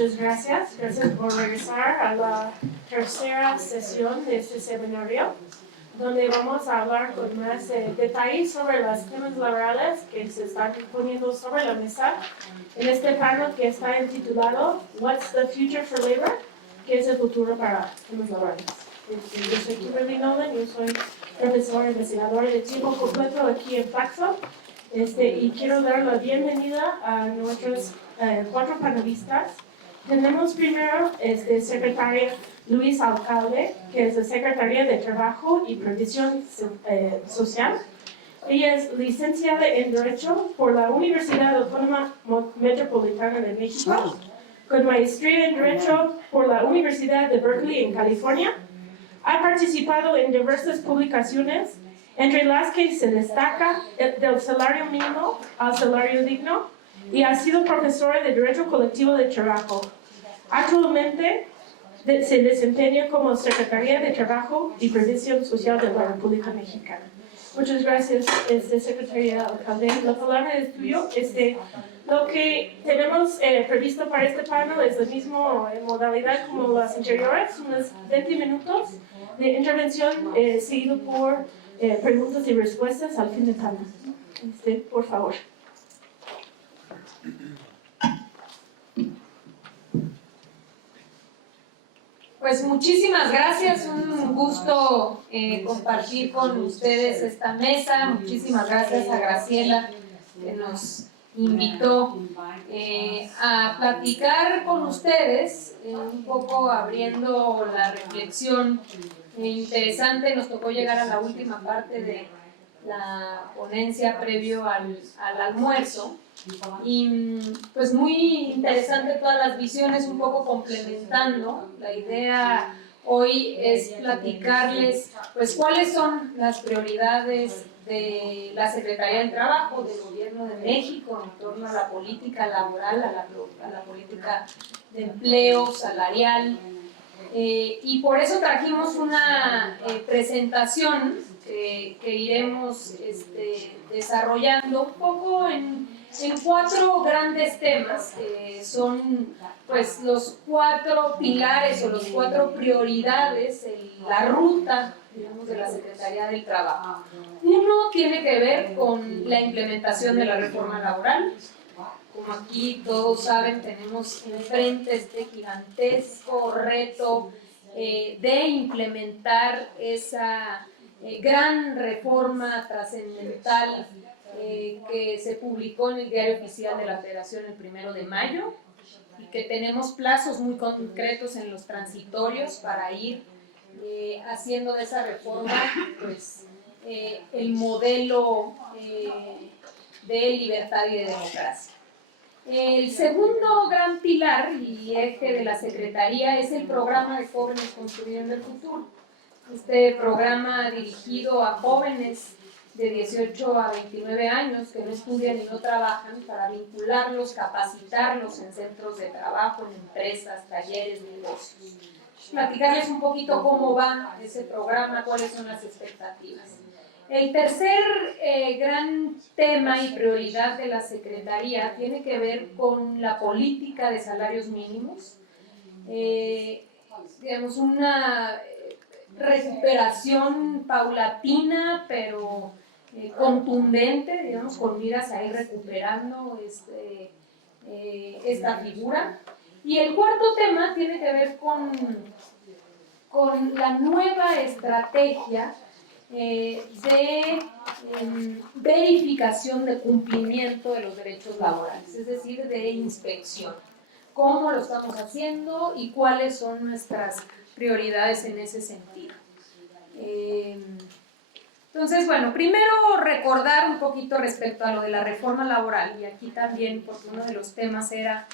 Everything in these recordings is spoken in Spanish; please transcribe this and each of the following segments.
Muchas gracias. Gracias por regresar a la tercera sesión de este seminario, donde vamos a hablar con más detalles sobre los temas laborales que se están poniendo sobre la mesa en este panel que está intitulado What's the Future for Labor? ¿Qué es el futuro para temas laborales? Yo soy Kimberly Nolan, yo soy profesora investigadora de tiempo completo aquí en Flaxo, y quiero dar la bienvenida a nuestros 4 panelistas. Tenemos primero secretaria Luis Alcalde, que es la secretaria de Trabajo y Previsión Social. Ella es licenciada en Derecho por la Universidad Autónoma Metropolitana de México, con maestría en Derecho por la Universidad de Berkeley en California. Ha participado en diversas publicaciones, entre las que se destaca del salario mínimo al salario digno, y ha sido profesora de Derecho Colectivo de Trabajo. Actualmente se desempeña como Secretaria de Trabajo y Previsión Social de la República Mexicana. Muchas gracias, Secretaria Alcalde. La palabra es tuyo. Lo que tenemos previsto para este panel es la misma modalidad como las anteriores, unos 20 minutos de intervención seguido por preguntas y respuestas al fin del panel. Por favor. Pues muchísimas gracias, un gusto compartir con ustedes esta mesa. Muchísimas gracias a Graciela que nos invitó a platicar con ustedes, un poco abriendo la reflexión interesante. Nos tocó llegar a la última parte de la ponencia previo al almuerzo. Y pues muy interesante todas las visiones, un poco complementando. La idea hoy es platicarles pues cuáles son las prioridades de la Secretaría del Trabajo del Gobierno de México en torno a la política laboral, a la política de empleo salarial, y por eso trajimos una presentación que iremos desarrollando un poco en 4 grandes temas, que son pues los 4 pilares o los 4 prioridades en la ruta, digamos, de la Secretaría del Trabajo. Uno tiene que ver con la implementación de la reforma laboral. Como aquí todos saben, tenemos enfrente este gigantesco reto de implementar esa gran reforma trascendental que se publicó en el Diario Oficial de la Federación el 1 de mayo, y que tenemos plazos muy concretos en los transitorios para ir haciendo de esa reforma pues, el modelo de libertad y de democracia. El segundo gran pilar y eje de la Secretaría es el programa de Jóvenes Construyendo el Futuro. Este programa dirigido a jóvenes de 18 a 29 años que no estudian y no trabajan, para vincularlos, capacitarlos en centros de trabajo, en empresas, talleres, negocios. Platicarles un poquito cómo va ese programa, cuáles son las expectativas. El tercer gran tema y prioridad de la Secretaría tiene que ver con la política de salarios mínimos. Digamos, una recuperación paulatina, pero contundente, digamos, con miras a ir recuperando esta figura. Y el cuarto tema tiene que ver con la nueva estrategia de verificación de cumplimiento de los derechos laborales, es decir, de inspección. ¿Cómo lo estamos haciendo y cuáles son nuestras prioridades en ese sentido? Entonces, bueno, primero recordar un poquito respecto a lo de la reforma laboral, y aquí también, porque uno de los temas era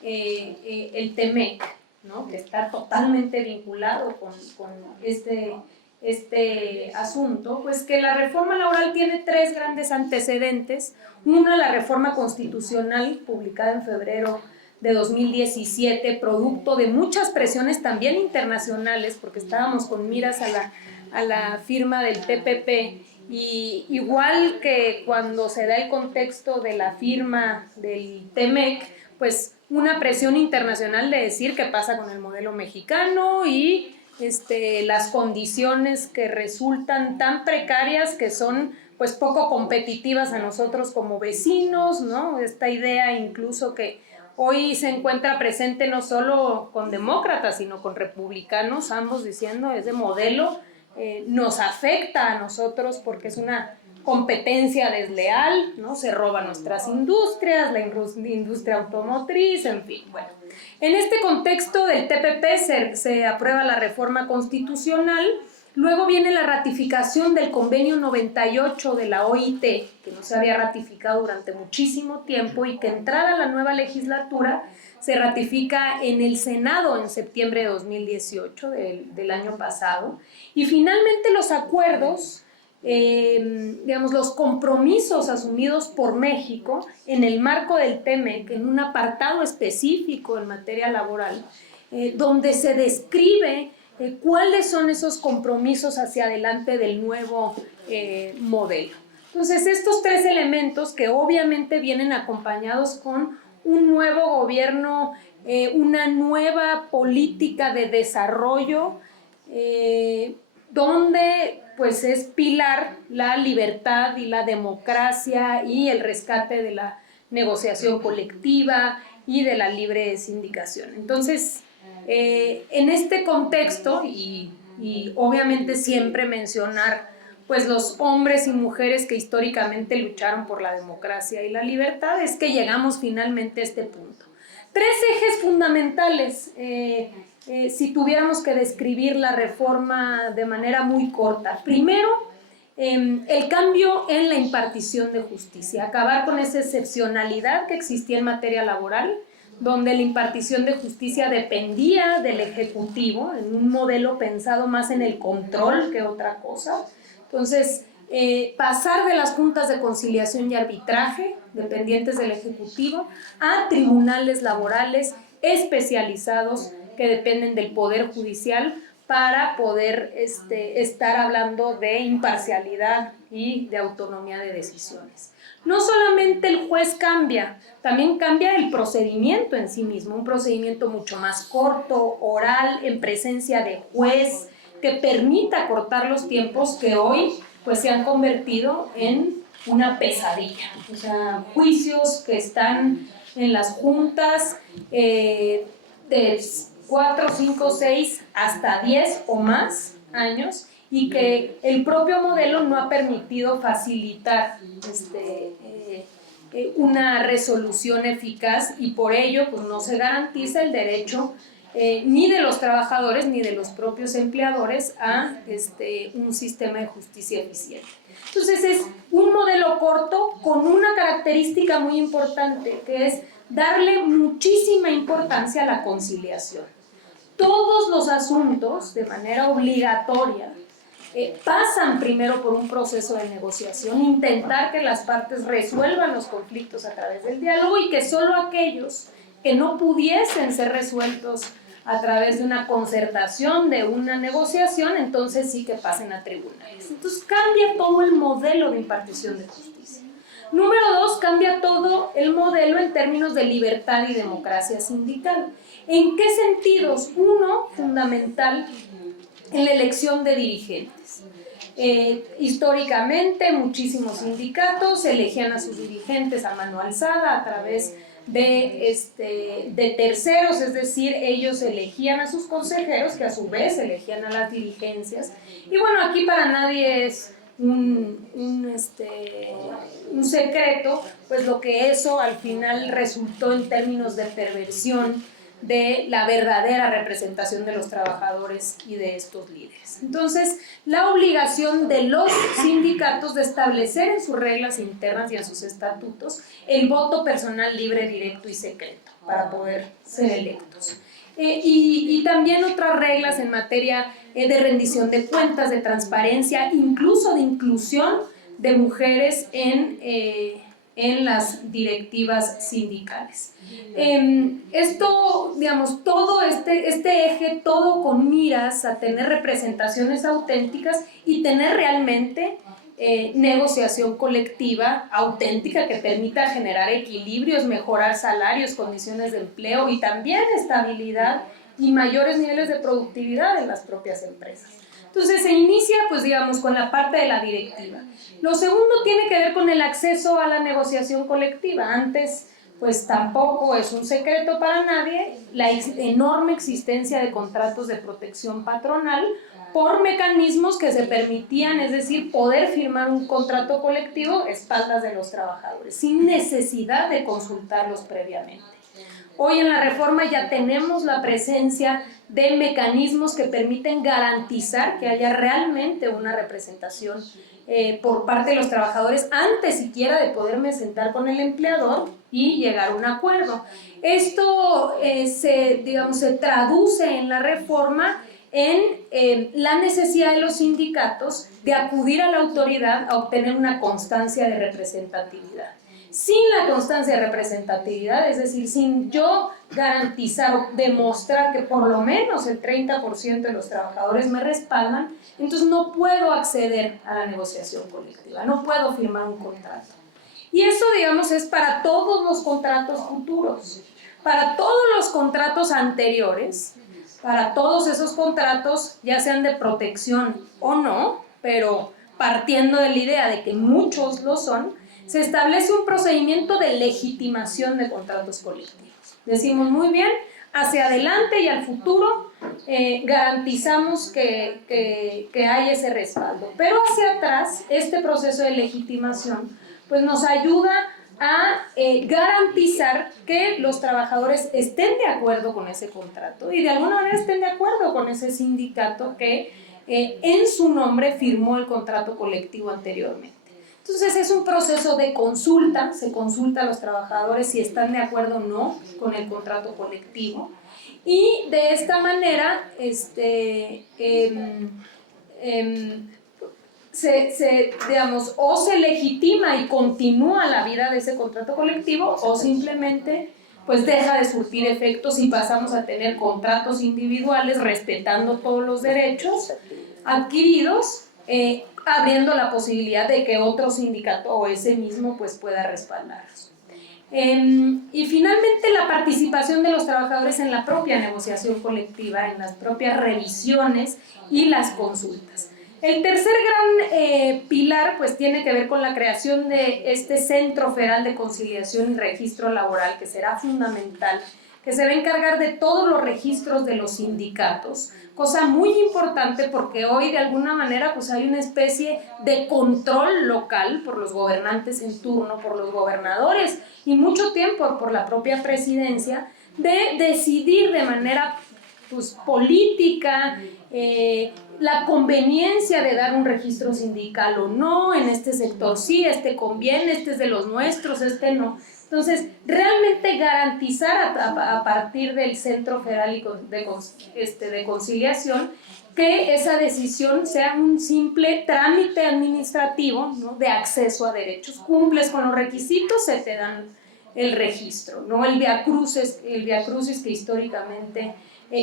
el TEMEC, ¿no? Que está totalmente vinculado con este asunto, pues que la reforma laboral tiene 3 grandes antecedentes. Una, la reforma constitucional publicada en febrero de 2017, producto de muchas presiones también internacionales, porque estábamos con miras a la firma del TPP, y igual que cuando se da el contexto de la firma del TEMEC, pues una presión internacional de decir qué pasa con el modelo mexicano y las condiciones que resultan tan precarias que son pues poco competitivas a nosotros como vecinos, ¿no? Esta idea incluso que hoy se encuentra presente no solo con demócratas, sino con republicanos, ambos diciendo ese modelo nos afecta a nosotros porque es una competencia desleal, ¿no? Se roba nuestras industrias, la industria automotriz, en fin, bueno. En este contexto del TPP se aprueba la reforma constitucional, luego viene la ratificación del convenio 98 de la OIT, que no se había ratificado durante muchísimo tiempo y que entrada la nueva legislatura se ratifica en el Senado en septiembre de 2018 del año pasado. Y finalmente los acuerdos, digamos, los compromisos asumidos por México en el marco del TEMEC, en un apartado específico en materia laboral, donde se describe cuáles son esos compromisos hacia adelante del nuevo modelo. Entonces, estos tres elementos que obviamente vienen acompañados con un nuevo gobierno, una nueva política de desarrollo, donde pues es pilar la libertad y la democracia y el rescate de la negociación colectiva y de la libre sindicación. Entonces, en este contexto, y obviamente siempre mencionar pues los hombres y mujeres que históricamente lucharon por la democracia y la libertad, es que llegamos finalmente a este punto. Tres ejes fundamentales, si tuviéramos que describir la reforma de manera muy corta. Primero, el cambio en la impartición de justicia, acabar con esa excepcionalidad que existía en materia laboral, donde la impartición de justicia dependía del Ejecutivo, en un modelo pensado más en el control que otra cosa. Entonces, pasar de las juntas de conciliación y arbitraje, dependientes del Ejecutivo, a tribunales laborales especializados que dependen del Poder Judicial para poder estar hablando de imparcialidad y de autonomía de decisiones. No solamente el juez cambia, también cambia el procedimiento en sí mismo, un procedimiento mucho más corto, oral, en presencia de juez, que permita cortar los tiempos que hoy pues, se han convertido en una pesadilla. O sea, juicios que están en las juntas de 4, 5, 6, hasta 10 o más años, y que el propio modelo no ha permitido facilitar una resolución eficaz, y por ello pues, no se garantiza el derecho ni de los trabajadores ni de los propios empleadores a un sistema de justicia eficiente. Entonces es un modelo corto con una característica muy importante, que es darle muchísima importancia a la conciliación. Todos los asuntos, de manera obligatoria, pasan primero por un proceso de negociación, intentar que las partes resuelvan los conflictos a través del diálogo, y que solo aquellos que no pudiesen ser resueltos a través de una concertación, de una negociación, entonces sí que pasen a tribunales. Entonces cambia todo el modelo de impartición de justicia. Número 2, cambia todo el modelo en términos de libertad y democracia sindical. ¿En qué sentidos? Uno, fundamental, en la elección de dirigentes. Históricamente, muchísimos sindicatos elegían a sus dirigentes a mano alzada a través de terceros, es decir, ellos elegían a sus consejeros, que a su vez elegían a las dirigencias. Y bueno, aquí para nadie es un secreto, pues lo que eso al final resultó en términos de perversión de la verdadera representación de los trabajadores y de estos líderes. Entonces, la obligación de los sindicatos de establecer en sus reglas internas y en sus estatutos el voto personal libre, directo y secreto para poder ser electos. Y también otras reglas en materia de rendición de cuentas, de transparencia, incluso de inclusión de mujeres en las directivas sindicales. Esto, digamos, todo este eje, todo con miras a tener representaciones auténticas y tener realmente negociación colectiva auténtica que permita generar equilibrios, mejorar salarios, condiciones de empleo y también estabilidad y mayores niveles de productividad en las propias empresas. Entonces se inicia, pues digamos, con la parte de la directiva. Lo segundo tiene que ver con el acceso a la negociación colectiva. Antes, pues tampoco es un secreto para nadie la enorme existencia de contratos de protección patronal por mecanismos que se permitían, es decir, poder firmar un contrato colectivo a espaldas de los trabajadores, sin necesidad de consultarlos previamente. Hoy en la reforma ya tenemos la presencia de mecanismos que permiten garantizar que haya realmente una representación por parte de los trabajadores antes siquiera de poderme sentar con el empleador y llegar a un acuerdo. Esto se traduce en la reforma en la necesidad de los sindicatos de acudir a la autoridad a obtener una constancia de representatividad. Sin la constancia de representatividad, es decir, sin yo garantizar o demostrar que por lo menos el 30% de los trabajadores me respaldan, entonces no puedo acceder a la negociación colectiva, no puedo firmar un contrato. Y eso, digamos, es para todos los contratos futuros, para todos los contratos anteriores, para todos esos contratos, ya sean de protección o no, pero partiendo de la idea de que muchos lo son, se establece un procedimiento de legitimación de contratos colectivos. Decimos muy bien, hacia adelante y al futuro garantizamos que hay ese respaldo. Pero hacia atrás, este proceso de legitimación pues nos ayuda a garantizar que los trabajadores estén de acuerdo con ese contrato y de alguna manera estén de acuerdo con ese sindicato que en su nombre firmó el contrato colectivo anteriormente. Entonces es un proceso de consulta, se consulta a los trabajadores si están de acuerdo o no con el contrato colectivo y de esta manera digamos, o se legitima y continúa la vida de ese contrato colectivo o simplemente pues deja de surtir efectos y pasamos a tener contratos individuales respetando todos los derechos adquiridos, abriendo la posibilidad de que otro sindicato o ese mismo pues pueda respaldarlos. Y finalmente la participación de los trabajadores en la propia negociación colectiva, en las propias revisiones y las consultas. El tercer gran pilar pues tiene que ver con la creación de este Centro Federal de Conciliación y Registro Laboral, que será fundamental, que se va a encargar de todos los registros de los sindicatos, cosa muy importante porque hoy de alguna manera pues hay una especie de control local por los gobernantes en turno, por los gobernadores y mucho tiempo por la propia presidencia de decidir de manera pues política la conveniencia de dar un registro sindical o no, en este sector sí, este conviene, este es de los nuestros, este no. Entonces, realmente garantizar a partir del Centro Federal de Conciliación que esa decisión sea un simple trámite administrativo, ¿no?, de acceso a derechos. Cumples con los requisitos, se te dan el registro, ¿no? El viacrucis que históricamente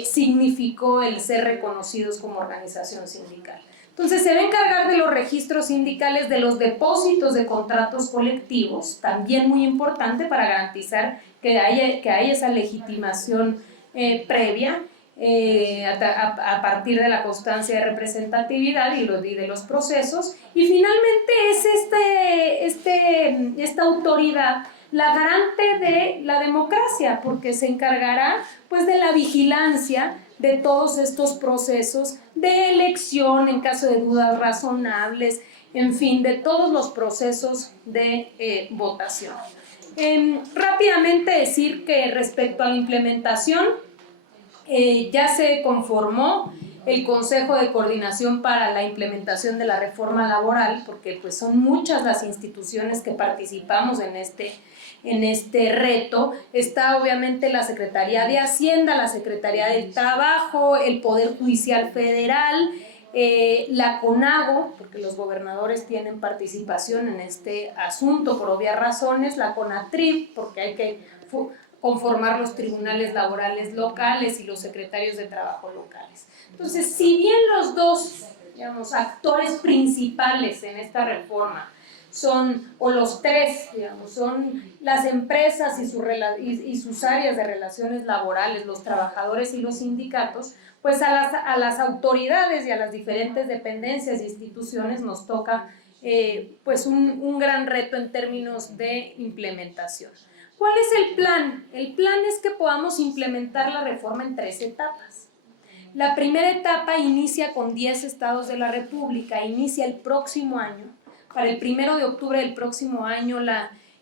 significó el ser reconocidos como organización sindical. Entonces se va a encargar de los registros sindicales, de los depósitos de contratos colectivos, también muy importante para garantizar que haya esa legitimación previa a partir de la constancia de representatividad y de los procesos. Y finalmente es esta autoridad la garante de la democracia, porque se encargará pues de la vigilancia de todos estos procesos de elección en caso de dudas razonables, en fin, de todos los procesos de votación. Rápidamente decir que respecto a la implementación, ya se conformó el Consejo de Coordinación para la Implementación de la Reforma Laboral, porque pues son muchas las instituciones que participamos en este reto. Está obviamente la Secretaría de Hacienda, la Secretaría del Trabajo, el Poder Judicial Federal, la CONAGO, porque los gobernadores tienen participación en este asunto por obvias razones, la CONATRIP, porque hay que conformar los tribunales laborales locales y los secretarios de trabajo locales. Entonces, si bien los dos digamos, actores principales en esta reforma son, o los tres, digamos, son las empresas y sus áreas de relaciones laborales, los trabajadores y los sindicatos, pues a las autoridades y a las diferentes dependencias e instituciones nos toca pues un gran reto en términos de implementación. ¿Cuál es el plan? El plan es que podamos implementar la reforma en 3 etapas. La primera etapa inicia con 10 estados de la República, inicia el próximo año. Para el 1 de octubre del próximo año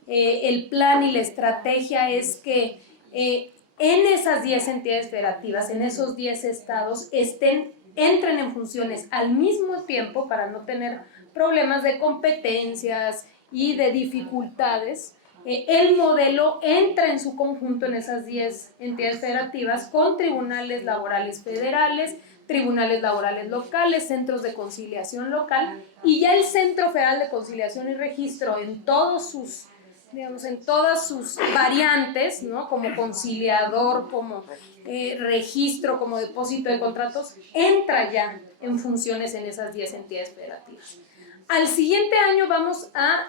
el plan y la estrategia es que en esas 10 entidades federativas, en esos 10 estados, entren en funciones al mismo tiempo para no tener problemas de competencias y de dificultades. El modelo entra en su conjunto en esas 10 entidades federativas con tribunales laborales federales, tribunales laborales locales, centros de conciliación local y ya el Centro Federal de Conciliación y Registro en todos sus, digamos, en todas sus variantes, ¿no? Como conciliador, como registro, como depósito de contratos, entra ya en funciones en esas 10 entidades federativas. Al siguiente año vamos a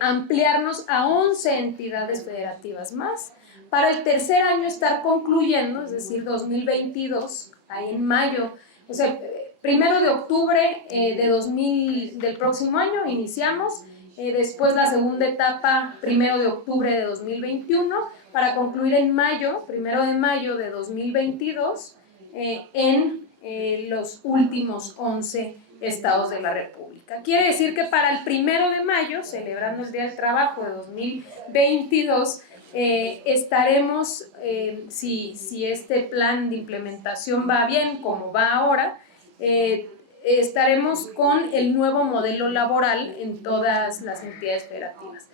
ampliarnos a 11 entidades federativas más, para el tercer año estar concluyendo, es decir, 2022, ahí en mayo, o sea, 1 de octubre del próximo año iniciamos, después la segunda etapa 1 de octubre de 2021, para concluir en mayo, 1 de mayo de 2022, en los últimos 11 estados de la República. Quiere decir que para el 1 de mayo, celebrando el Día del Trabajo de 2022, estaremos, si este plan de implementación va bien, como va ahora, estaremos con el nuevo modelo laboral en todas las entidades federativas.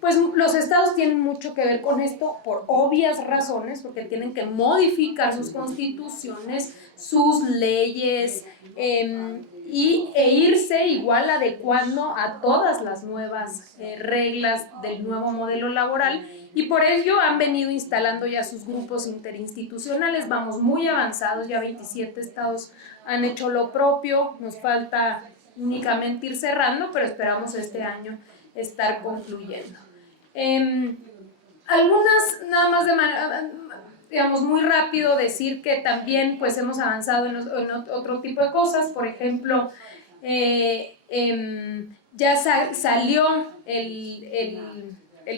Pues los estados tienen mucho que ver con esto por obvias razones, porque tienen que modificar sus constituciones, sus leyes e irse igual adecuando a todas las nuevas reglas del nuevo modelo laboral, y por ello han venido instalando ya sus grupos interinstitucionales. Vamos muy avanzados, ya 27 estados han hecho lo propio, nos falta únicamente ir cerrando, pero esperamos este año estar concluyendo. Algunas, nada más de manera, digamos, muy rápido decir que también pues hemos avanzado en otro tipo de cosas. Por ejemplo, ya salió el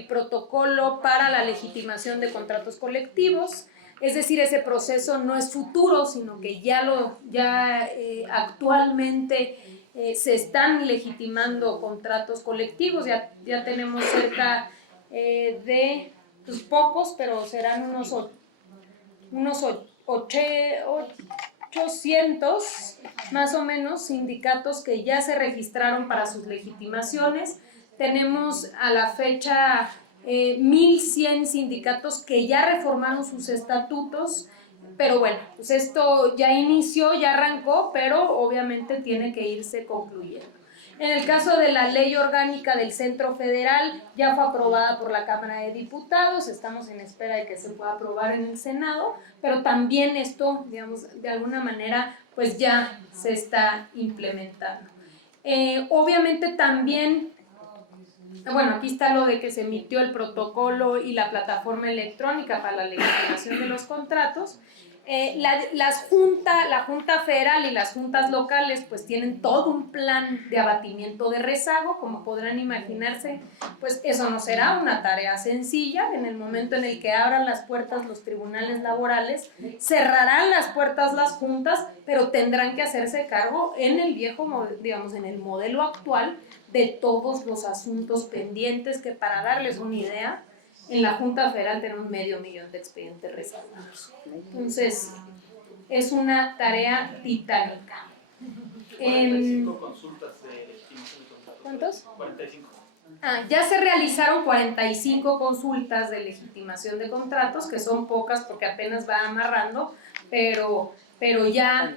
protocolo para la legitimación de contratos colectivos, es decir, ese proceso no es futuro, sino que ya actualmente se están legitimando contratos colectivos. Ya tenemos cerca de, pues pocos, pero serán unos 800 más o menos sindicatos que ya se registraron para sus legitimaciones. Tenemos a la fecha 1,100 sindicatos que ya reformaron sus estatutos, pero bueno, pues esto ya inició, ya arrancó, pero obviamente tiene que irse concluyendo. En el caso de la ley orgánica del Centro Federal, ya fue aprobada por la Cámara de Diputados, estamos en espera de que se pueda aprobar en el Senado, pero también esto, digamos, de alguna manera, pues ya se está implementando. Obviamente también, bueno, aquí está lo de que se emitió el protocolo y la plataforma electrónica para la legitimación de los contratos. La Junta Federal y las juntas locales pues tienen todo un plan de abatimiento de rezago. Como podrán imaginarse, pues eso no será una tarea sencilla. En el momento en el que abran las puertas los tribunales laborales, cerrarán las puertas las juntas, pero tendrán que hacerse cargo en el viejo, digamos, en el modelo actual, de todos los asuntos pendientes, que para darles una idea, en la Junta Federal tenemos 500,000 de expedientes rezagados. Entonces, es una tarea titánica. 45 consultas de legitimación de contratos. ¿Cuántos? 45. Ya se realizaron 45 consultas de legitimación de contratos, que son pocas porque apenas va amarrando, pero ya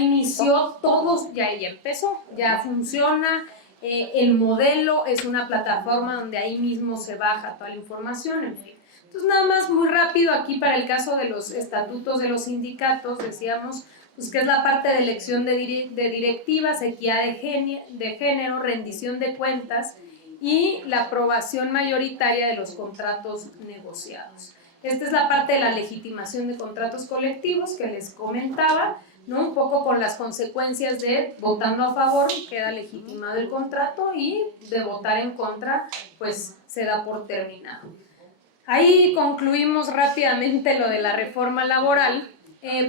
inició, todos, ya empezó, ya funciona. El modelo es una plataforma donde ahí mismo se baja toda la información, en fin. Entonces, nada más muy rápido aquí para el caso de los estatutos de los sindicatos, decíamos, pues, que es la parte de elección de directivas, equidad de género, rendición de cuentas y la aprobación mayoritaria de los contratos negociados. Esta es la parte de la legitimación de contratos colectivos que les comentaba, ¿no? Un poco con las consecuencias de votando a favor queda legitimado el contrato y de votar en contra pues se da por terminado. Ahí concluimos rápidamente lo de la reforma laboral.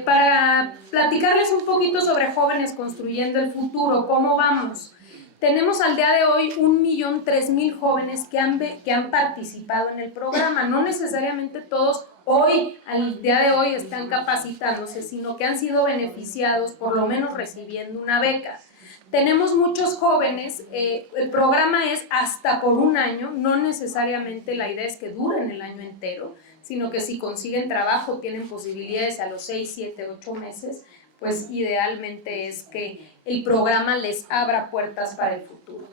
Para platicarles un poquito sobre Jóvenes Construyendo el Futuro, ¿cómo vamos? Tenemos al día de hoy 1.003.000 jóvenes que han participado en el programa. No necesariamente todos hoy, al día de hoy, están capacitándose, sino que han sido beneficiados, por lo menos recibiendo una beca. Tenemos muchos jóvenes, el programa es hasta por un año, no necesariamente la idea es que duren el año entero, sino que si consiguen trabajo, tienen posibilidades a los 6, 7, 8 meses, pues idealmente es que el programa les abra puertas para el futuro.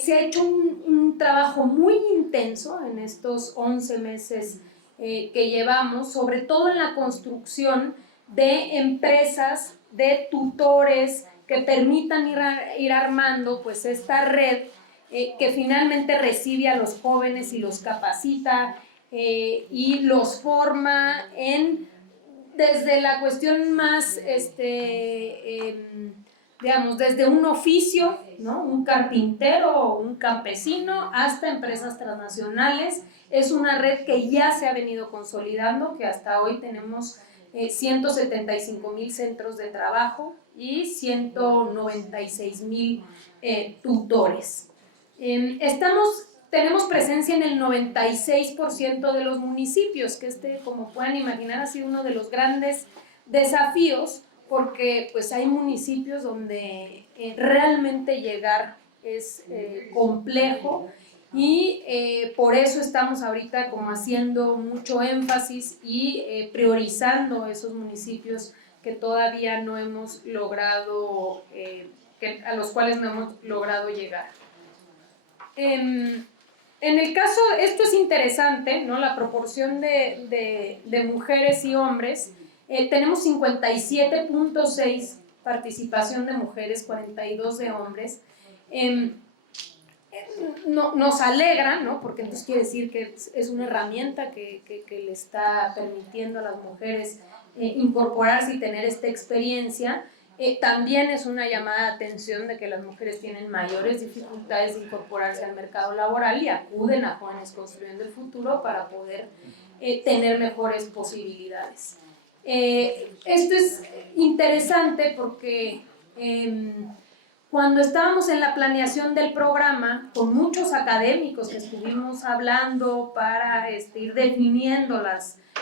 Se ha hecho un trabajo muy intenso en estos 11 meses que llevamos, sobre todo en la construcción de empresas, de tutores que permitan ir armando pues esta red que finalmente recibe a los jóvenes y los capacita y los forma desde la cuestión más, digamos, desde un oficio, ¿no? Un carpintero o un campesino hasta empresas transnacionales. Es una red que ya se ha venido consolidando, que hasta hoy tenemos 175,000 centros de trabajo y 196,000 tutores. Tenemos presencia en el 96% de los municipios, que como pueden imaginar, ha sido uno de los grandes desafíos, porque pues hay municipios donde realmente llegar es complejo y por eso estamos ahorita como haciendo mucho énfasis y priorizando esos municipios que todavía no hemos logrado, a los cuales no hemos logrado llegar. En el caso, esto es interesante, ¿no? La proporción de mujeres y hombres, tenemos 57.6 participación de mujeres, 42 de hombres. Nos alegra, ¿no? Porque entonces quiere decir que es una herramienta que le está permitiendo a las mujeres incorporarse y tener esta experiencia. También es una llamada de atención de que las mujeres tienen mayores dificultades de incorporarse al mercado laboral y acuden a Jóvenes Construyendo el Futuro para poder tener mejores posibilidades. Esto es interesante porque cuando estábamos en la planeación del programa, con muchos académicos que estuvimos hablando para ir definiendo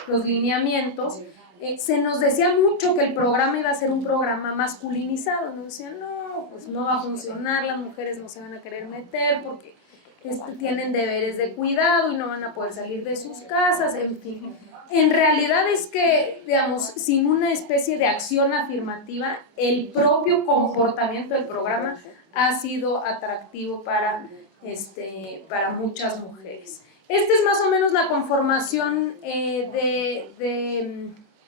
los lineamientos, se nos decía mucho que el programa iba a ser un programa masculinizado. Nos decían, no, pues no va a funcionar, las mujeres no se van a querer meter porque tienen deberes de cuidado y no van a poder salir de sus casas, en fin. En realidad es que, digamos, sin una especie de acción afirmativa, el propio comportamiento del programa ha sido atractivo para muchas mujeres. Esta es más o menos la conformación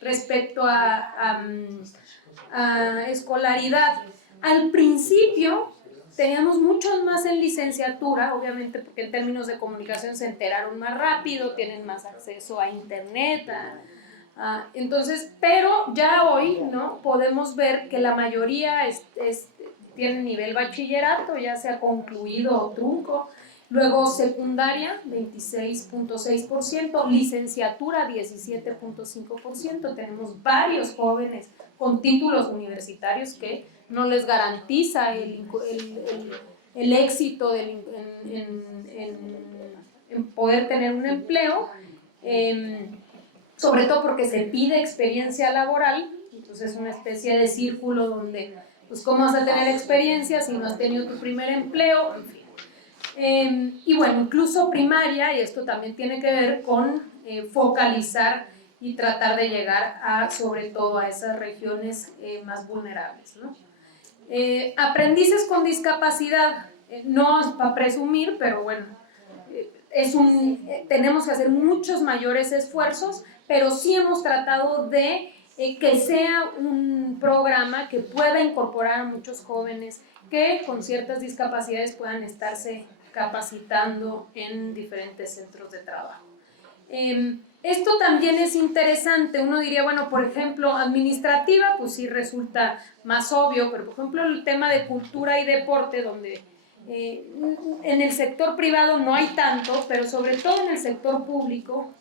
respecto a escolaridad. Al principio teníamos muchos más en licenciatura, obviamente porque en términos de comunicación se enteraron más rápido, tienen más acceso a internet, entonces, pero ya hoy, ¿no? Podemos ver que la mayoría tiene nivel bachillerato, ya sea concluido o trunco. Luego secundaria, 26.6%, licenciatura, 17.5%. Tenemos varios jóvenes con títulos universitarios que no les garantiza el éxito en poder tener un empleo, sobre todo porque se pide experiencia laboral. Entonces es una especie de círculo donde, pues, ¿cómo vas a tener experiencia si no has tenido tu primer empleo? En fin. Y bueno, incluso primaria, y esto también tiene que ver con focalizar y tratar de llegar sobre todo a esas regiones más vulnerables, ¿no? Aprendices con discapacidad, no es para presumir, pero bueno, tenemos que hacer muchos mayores esfuerzos, pero sí hemos tratado de que sea un un programa que pueda incorporar a muchos jóvenes que con ciertas discapacidades puedan estarse capacitando en diferentes centros de trabajo. Esto también es interesante, uno diría, bueno, por ejemplo, administrativa, pues sí resulta más obvio, pero por ejemplo el tema de cultura y deporte, donde en el sector privado no hay tanto, pero sobre todo en el sector público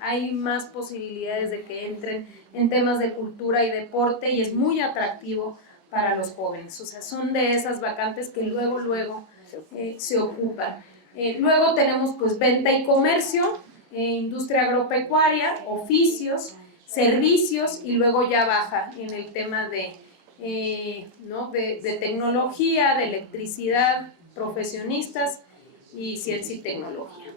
hay más posibilidades de que entren en temas de cultura y deporte y es muy atractivo para los jóvenes, o sea, son de esas vacantes que luego se ocupan. Luego tenemos pues venta y comercio, industria agropecuaria, oficios, servicios y luego ya baja en el tema de tecnología, de electricidad, profesionistas y ciencia y tecnología.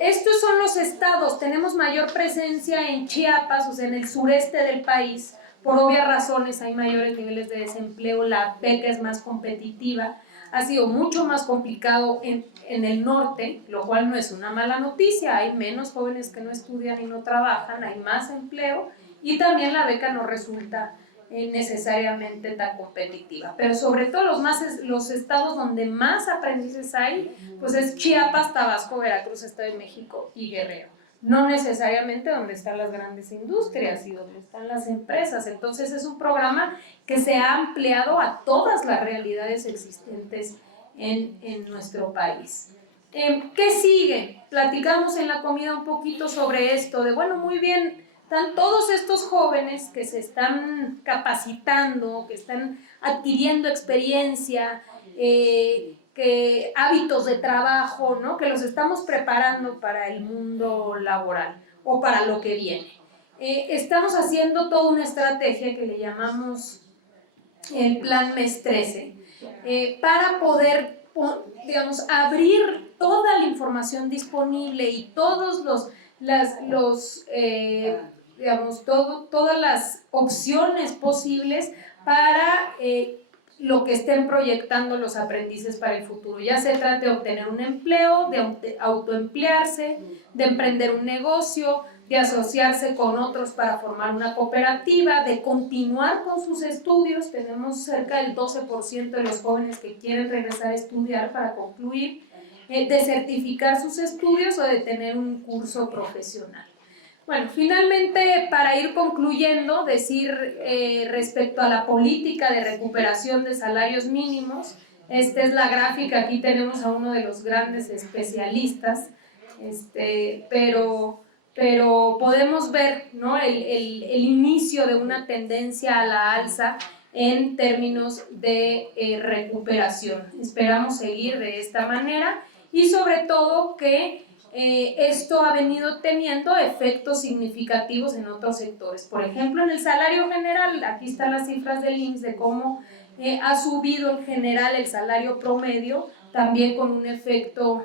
Estos son los estados, tenemos mayor presencia en Chiapas, o sea, en el sureste del país, por obvias razones hay mayores niveles de desempleo, la beca es más competitiva, ha sido mucho más complicado en el norte, lo cual no es una mala noticia, hay menos jóvenes que no estudian y no trabajan, hay más empleo y también la beca no resulta necesariamente tan competitiva, pero sobre todo los estados donde más aprendices hay, pues es Chiapas, Tabasco, Veracruz, Estado de México y Guerrero, no necesariamente donde están las grandes industrias y donde están las empresas. Entonces es un programa que se ha ampliado a todas las realidades existentes en nuestro país. ¿Qué sigue? Platicamos en la comida un poquito sobre esto, de bueno, muy bien, están todos estos jóvenes que se están capacitando, que están adquiriendo experiencia, hábitos de trabajo, ¿no? Que los estamos preparando para el mundo laboral o para lo que viene. Estamos haciendo toda una estrategia que le llamamos el Plan MES 13 para poder, digamos, abrir toda la información disponible y todas las opciones posibles para lo que estén proyectando los aprendices para el futuro. Ya se trata de obtener un empleo, de autoemplearse, de emprender un negocio, de asociarse con otros para formar una cooperativa, de continuar con sus estudios. Tenemos cerca del 12% de los jóvenes que quieren regresar a estudiar para concluir, de certificar sus estudios o de tener un curso profesional. Bueno, finalmente, para ir concluyendo, decir respecto a la política de recuperación de salarios mínimos, esta es la gráfica, aquí tenemos a uno de los grandes especialistas, pero podemos ver, ¿no?, el inicio de una tendencia a la alza en términos de recuperación. Esperamos seguir de esta manera y sobre todo que esto ha venido teniendo efectos significativos en otros sectores. Por ejemplo, en el salario general, aquí están las cifras del IMSS de cómo ha subido en general el salario promedio, también con un efecto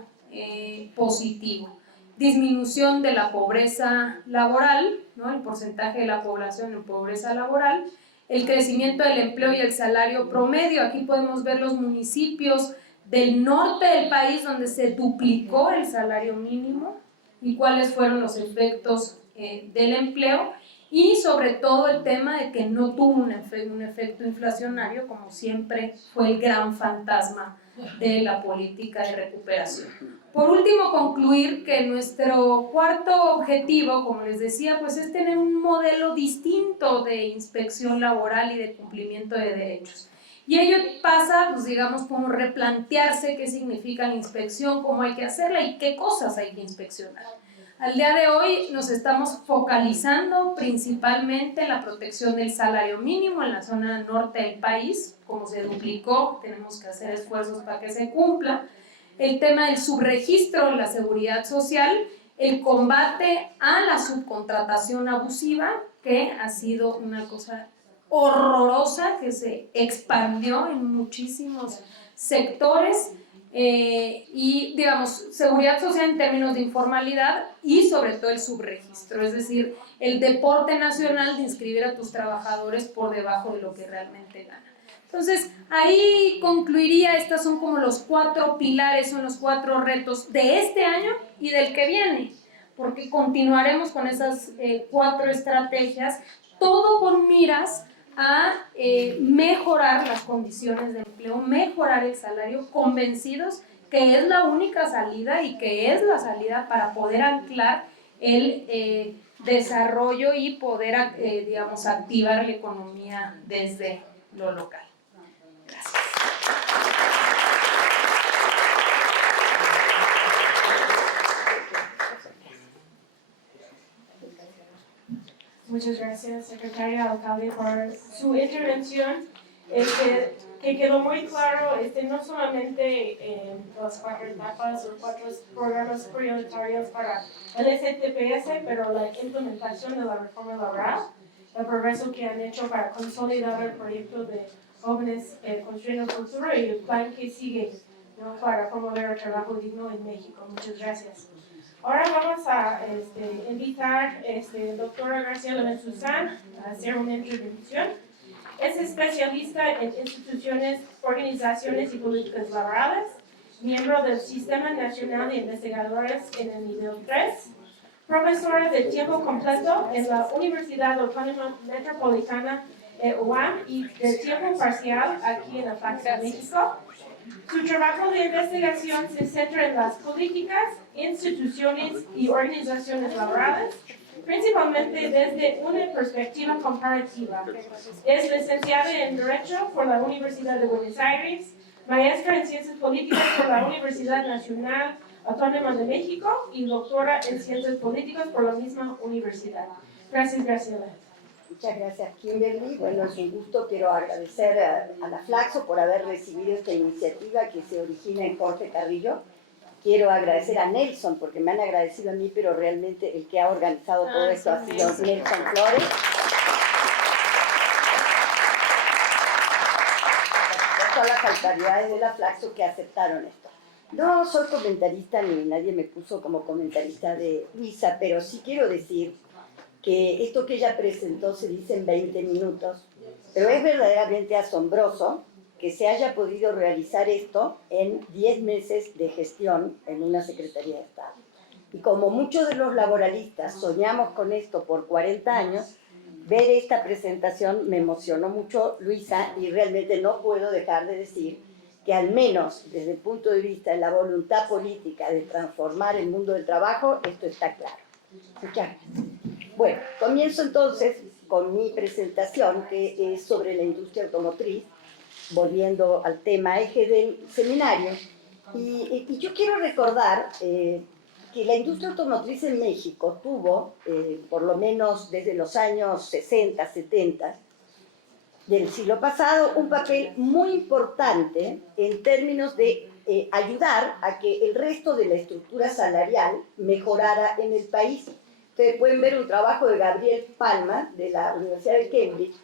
positivo. Disminución de la pobreza laboral, ¿no?, el porcentaje de la población en pobreza laboral, el crecimiento del empleo y el salario promedio. Aquí podemos ver los municipios del norte del país donde se duplicó el salario mínimo y cuáles fueron los efectos del empleo y sobre todo el tema de que no tuvo un efecto inflacionario, como siempre fue el gran fantasma de la política de recuperación. Por último, concluir que nuestro cuarto objetivo, como les decía, pues es tener un modelo distinto de inspección laboral y de cumplimiento de derechos. Y ello pasa, pues digamos, como replantearse qué significa la inspección, cómo hay que hacerla y qué cosas hay que inspeccionar. Al día de hoy nos estamos focalizando principalmente en la protección del salario mínimo en la zona norte del país. Como se duplicó, tenemos que hacer esfuerzos para que se cumpla. El tema del subregistro en la seguridad social, el combate a la subcontratación abusiva, que ha sido una cosa horrorosa que se expandió en muchísimos sectores, y digamos seguridad social en términos de informalidad y sobre todo el subregistro, es decir, el deporte nacional de inscribir a tus trabajadores por debajo de lo que realmente ganan. Entonces ahí concluiría, estas son como los 4 pilares, son los 4 retos de este año y del que viene, porque continuaremos con esas 4 estrategias, todo con miras a mejorar las condiciones de empleo, mejorar el salario, convencidos que es la única salida y que es la salida para poder anclar el desarrollo y poder, digamos, activar la economía desde lo local. Gracias. Muchas gracias, secretaria alcalde, por su intervención, que quedó muy claro, no solamente en las 4 etapas o 4 programas prioritarios para el STPS, pero la implementación de la reforma laboral, el progreso que han hecho para consolidar el proyecto de jóvenes construyendo el futuro y el plan que sigue, ¿no?, para promover el trabajo digno en México. Muchas gracias. Ahora vamos a invitar a doctora Graciela Benzuzán a hacer una intervención. Es especialista en instituciones, organizaciones y políticas laborales, miembro del Sistema Nacional de Investigadores en el nivel 3, profesora de tiempo completo en la Universidad Autónoma Metropolitana UAM y de tiempo parcial aquí en la Flaxo, México. Su trabajo de investigación se centra en las políticas, instituciones y organizaciones laborales, principalmente desde una perspectiva comparativa. Es licenciada en Derecho por la Universidad de Buenos Aires, maestra en Ciencias Políticas por la Universidad Nacional Autónoma de México y doctora en Ciencias Políticas por la misma universidad. Gracias, Graciela. Muchas gracias, Kimberly. Bueno, es un gusto. Quiero agradecer a la Flaxo por haber recibido esta iniciativa que se origina en Jorge Carrillo. Quiero agradecer a Nelson, porque me han agradecido a mí, pero realmente el que ha organizado todo esto ha sido Nelson Flores. Todas las autoridades de la Flaxo que aceptaron esto. No soy comentarista, ni nadie me puso como comentarista de Luisa, pero sí quiero decir que esto que ella presentó se dice en 20 minutos, pero es verdaderamente asombroso que se haya podido realizar esto en 10 meses de gestión en una Secretaría de Estado. Y como muchos de los laboralistas soñamos con esto por 40 años, ver esta presentación me emocionó mucho, Luisa, y realmente no puedo dejar de decir que al menos desde el punto de vista de la voluntad política de transformar el mundo del trabajo, esto está claro. Muchas gracias. Bueno, comienzo entonces con mi presentación, que es sobre la industria automotriz, volviendo al tema eje del seminario. Y yo quiero recordar que la industria automotriz en México tuvo, por lo menos desde los años 60, 70 del siglo pasado, un papel muy importante en términos de ayudar a que el resto de la estructura salarial mejorara en el país. Ustedes pueden ver un trabajo de Gabriel Palma, de la Universidad de Cambridge,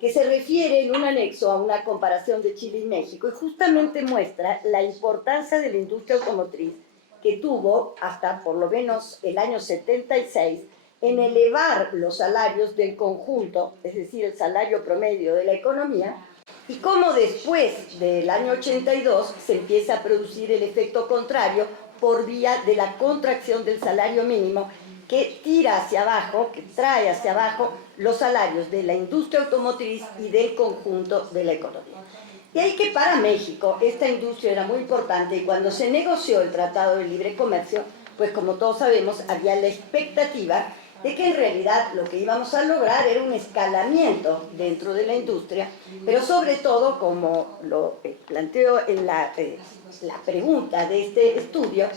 que se refiere en un anexo a una comparación de Chile y México, y justamente muestra la importancia de la industria automotriz que tuvo hasta por lo menos el año 76 en elevar los salarios del conjunto, es decir, el salario promedio de la economía, y cómo después del año 82 se empieza a producir el efecto contrario por vía de la contracción del salario mínimo, que tira hacia abajo, que trae hacia abajo los salarios de la industria automotriz y del conjunto de la economía. Y ahí que para México esta industria era muy importante, y cuando se negoció el Tratado de Libre Comercio, pues como todos sabemos, había la expectativa de que en realidad lo que íbamos a lograr era un escalamiento dentro de la industria, pero sobre todo, como lo planteo en la pregunta de este estudio,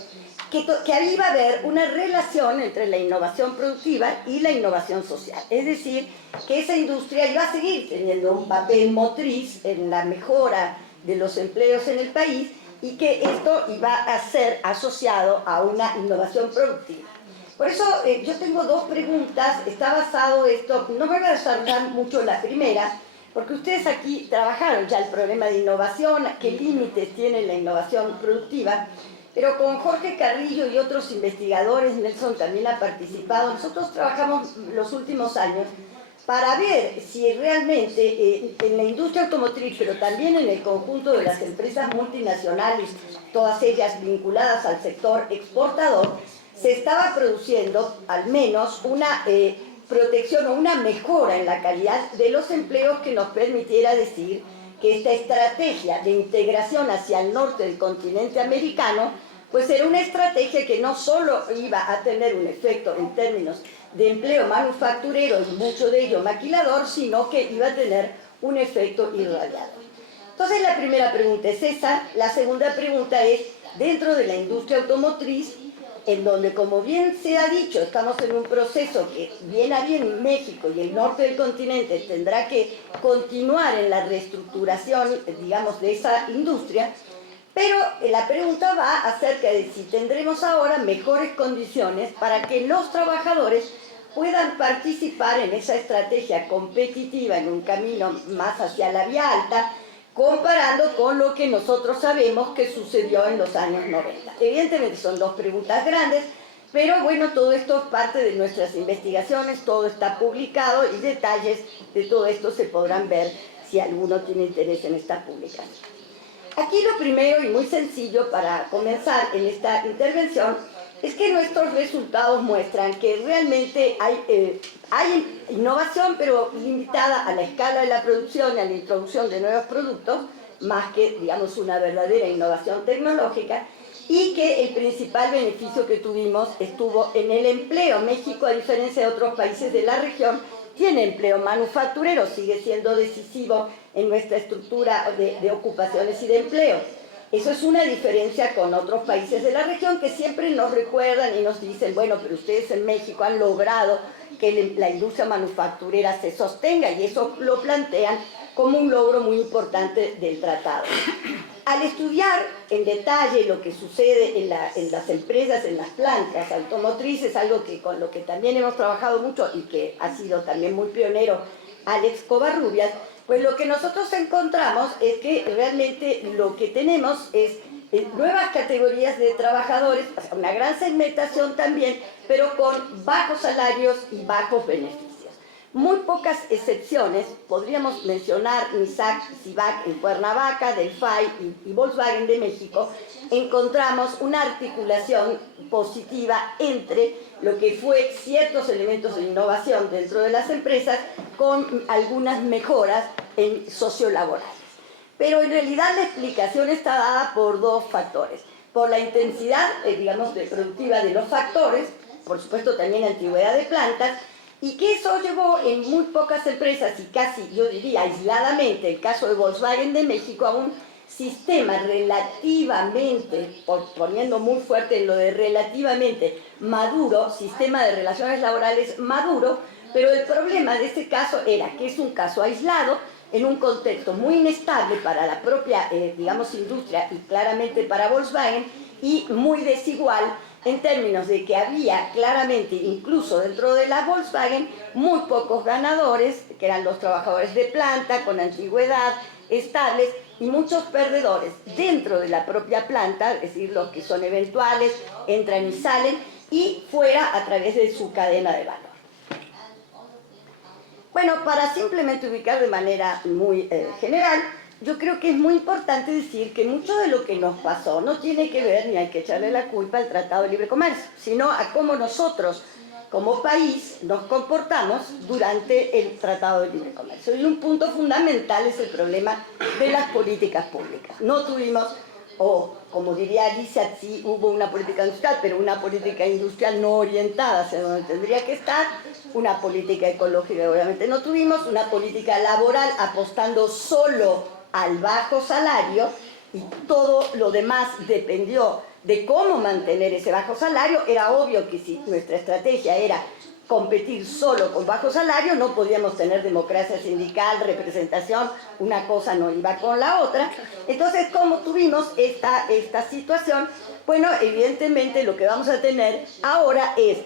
que ahí iba a haber una relación entre la innovación productiva y la innovación social. Es decir, que esa industria iba a seguir teniendo un papel motriz en la mejora de los empleos en el país, y que esto iba a ser asociado a una innovación productiva. Por eso yo tengo dos preguntas. Está basado esto, no me voy a desarrollar mucho la primera, porque ustedes aquí trabajaron ya el problema de innovación, qué límites tiene la innovación productiva, pero con Jorge Carrillo y otros investigadores, Nelson también ha participado, nosotros trabajamos los últimos años para ver si realmente en la industria automotriz, pero también en el conjunto de las empresas multinacionales, todas ellas vinculadas al sector exportador, se estaba produciendo al menos una protección o una mejora en la calidad de los empleos que nos permitiera decir que esta estrategia de integración hacia el norte del continente americano pues era una estrategia que no solo iba a tener un efecto en términos de empleo manufacturero y mucho de ello maquilador, sino que iba a tener un efecto irradiador. Entonces la primera pregunta es esa. La segunda pregunta es, dentro de la industria automotriz, en donde, como bien se ha dicho, estamos en un proceso que bien a bien México y el norte del continente tendrá que continuar en la reestructuración, digamos, de esa industria, pero la pregunta va acerca de si tendremos ahora mejores condiciones para que los trabajadores puedan participar en esa estrategia competitiva en un camino más hacia la vía alta, comparando con lo que nosotros sabemos que sucedió en los años 90. Evidentemente son dos preguntas grandes, pero bueno, todo esto es parte de nuestras investigaciones, todo está publicado y detalles de todo esto se podrán ver si alguno tiene interés en esta publicación. Aquí lo primero y muy sencillo para comenzar en esta intervención es que nuestros resultados muestran que realmente hay innovación, pero limitada a la escala de la producción y a la introducción de nuevos productos, más que, digamos, una verdadera innovación tecnológica, y que el principal beneficio que tuvimos estuvo en el empleo. México, a diferencia de otros países de la región, tiene empleo manufacturero, sigue siendo decisivo en nuestra estructura de ocupaciones y de empleo. Eso es una diferencia con otros países de la región que siempre nos recuerdan y nos dicen, bueno, pero ustedes en México han logrado que la industria manufacturera se sostenga, y eso lo plantean como un logro muy importante del tratado. Al estudiar en detalle lo que sucede en las empresas, en las plantas automotrices, algo que con lo que también hemos trabajado mucho y que ha sido también muy pionero Alex Covarrubias, pues lo que nosotros encontramos es que realmente lo que tenemos es nuevas categorías de trabajadores, una gran segmentación también, pero con bajos salarios y bajos beneficios. Muy pocas excepciones, podríamos mencionar Nissan, Civac en Cuernavaca, Delphi y Volkswagen de México, encontramos una articulación positiva entre lo que fue ciertos elementos de innovación dentro de las empresas con algunas mejoras en sociolaborales. Pero en realidad la explicación está dada por dos factores. Por la intensidad, digamos, productiva de los factores, por supuesto también antigüedad de plantas, y que eso llevó en muy pocas empresas y casi, yo diría, aisladamente, el caso de Volkswagen de México, a un sistema relativamente, poniendo muy fuerte en lo de relativamente maduro, sistema de relaciones laborales maduro, pero el problema de este caso era que es un caso aislado, en un contexto muy inestable para la propia, digamos, industria y claramente para Volkswagen, y muy desigual en términos de que había claramente, incluso dentro de la Volkswagen, muy pocos ganadores, que eran los trabajadores de planta, con antigüedad, estables, y muchos perdedores dentro de la propia planta, es decir, los que son eventuales, entran y salen, y fuera a través de su cadena de valor. Bueno, para simplemente ubicar de manera muy general, yo creo que es muy importante decir que mucho de lo que nos pasó no tiene que ver, ni hay que echarle la culpa al Tratado de Libre Comercio, sino a cómo nosotros, como país, nos comportamos durante el Tratado de Libre Comercio. Y un punto fundamental es el problema de las políticas públicas. No tuvimos, o como diría Alicia, sí hubo una política industrial, pero una política industrial no orientada hacia donde tendría que estar, una política ecológica obviamente no tuvimos, una política laboral apostando solo al bajo salario, y todo lo demás dependió de cómo mantener ese bajo salario. Era obvio que si nuestra estrategia era competir solo con bajo salario, no podíamos tener democracia sindical, representación, una cosa no iba con la otra. Entonces, como tuvimos esta situación, bueno, evidentemente lo que vamos a tener ahora es,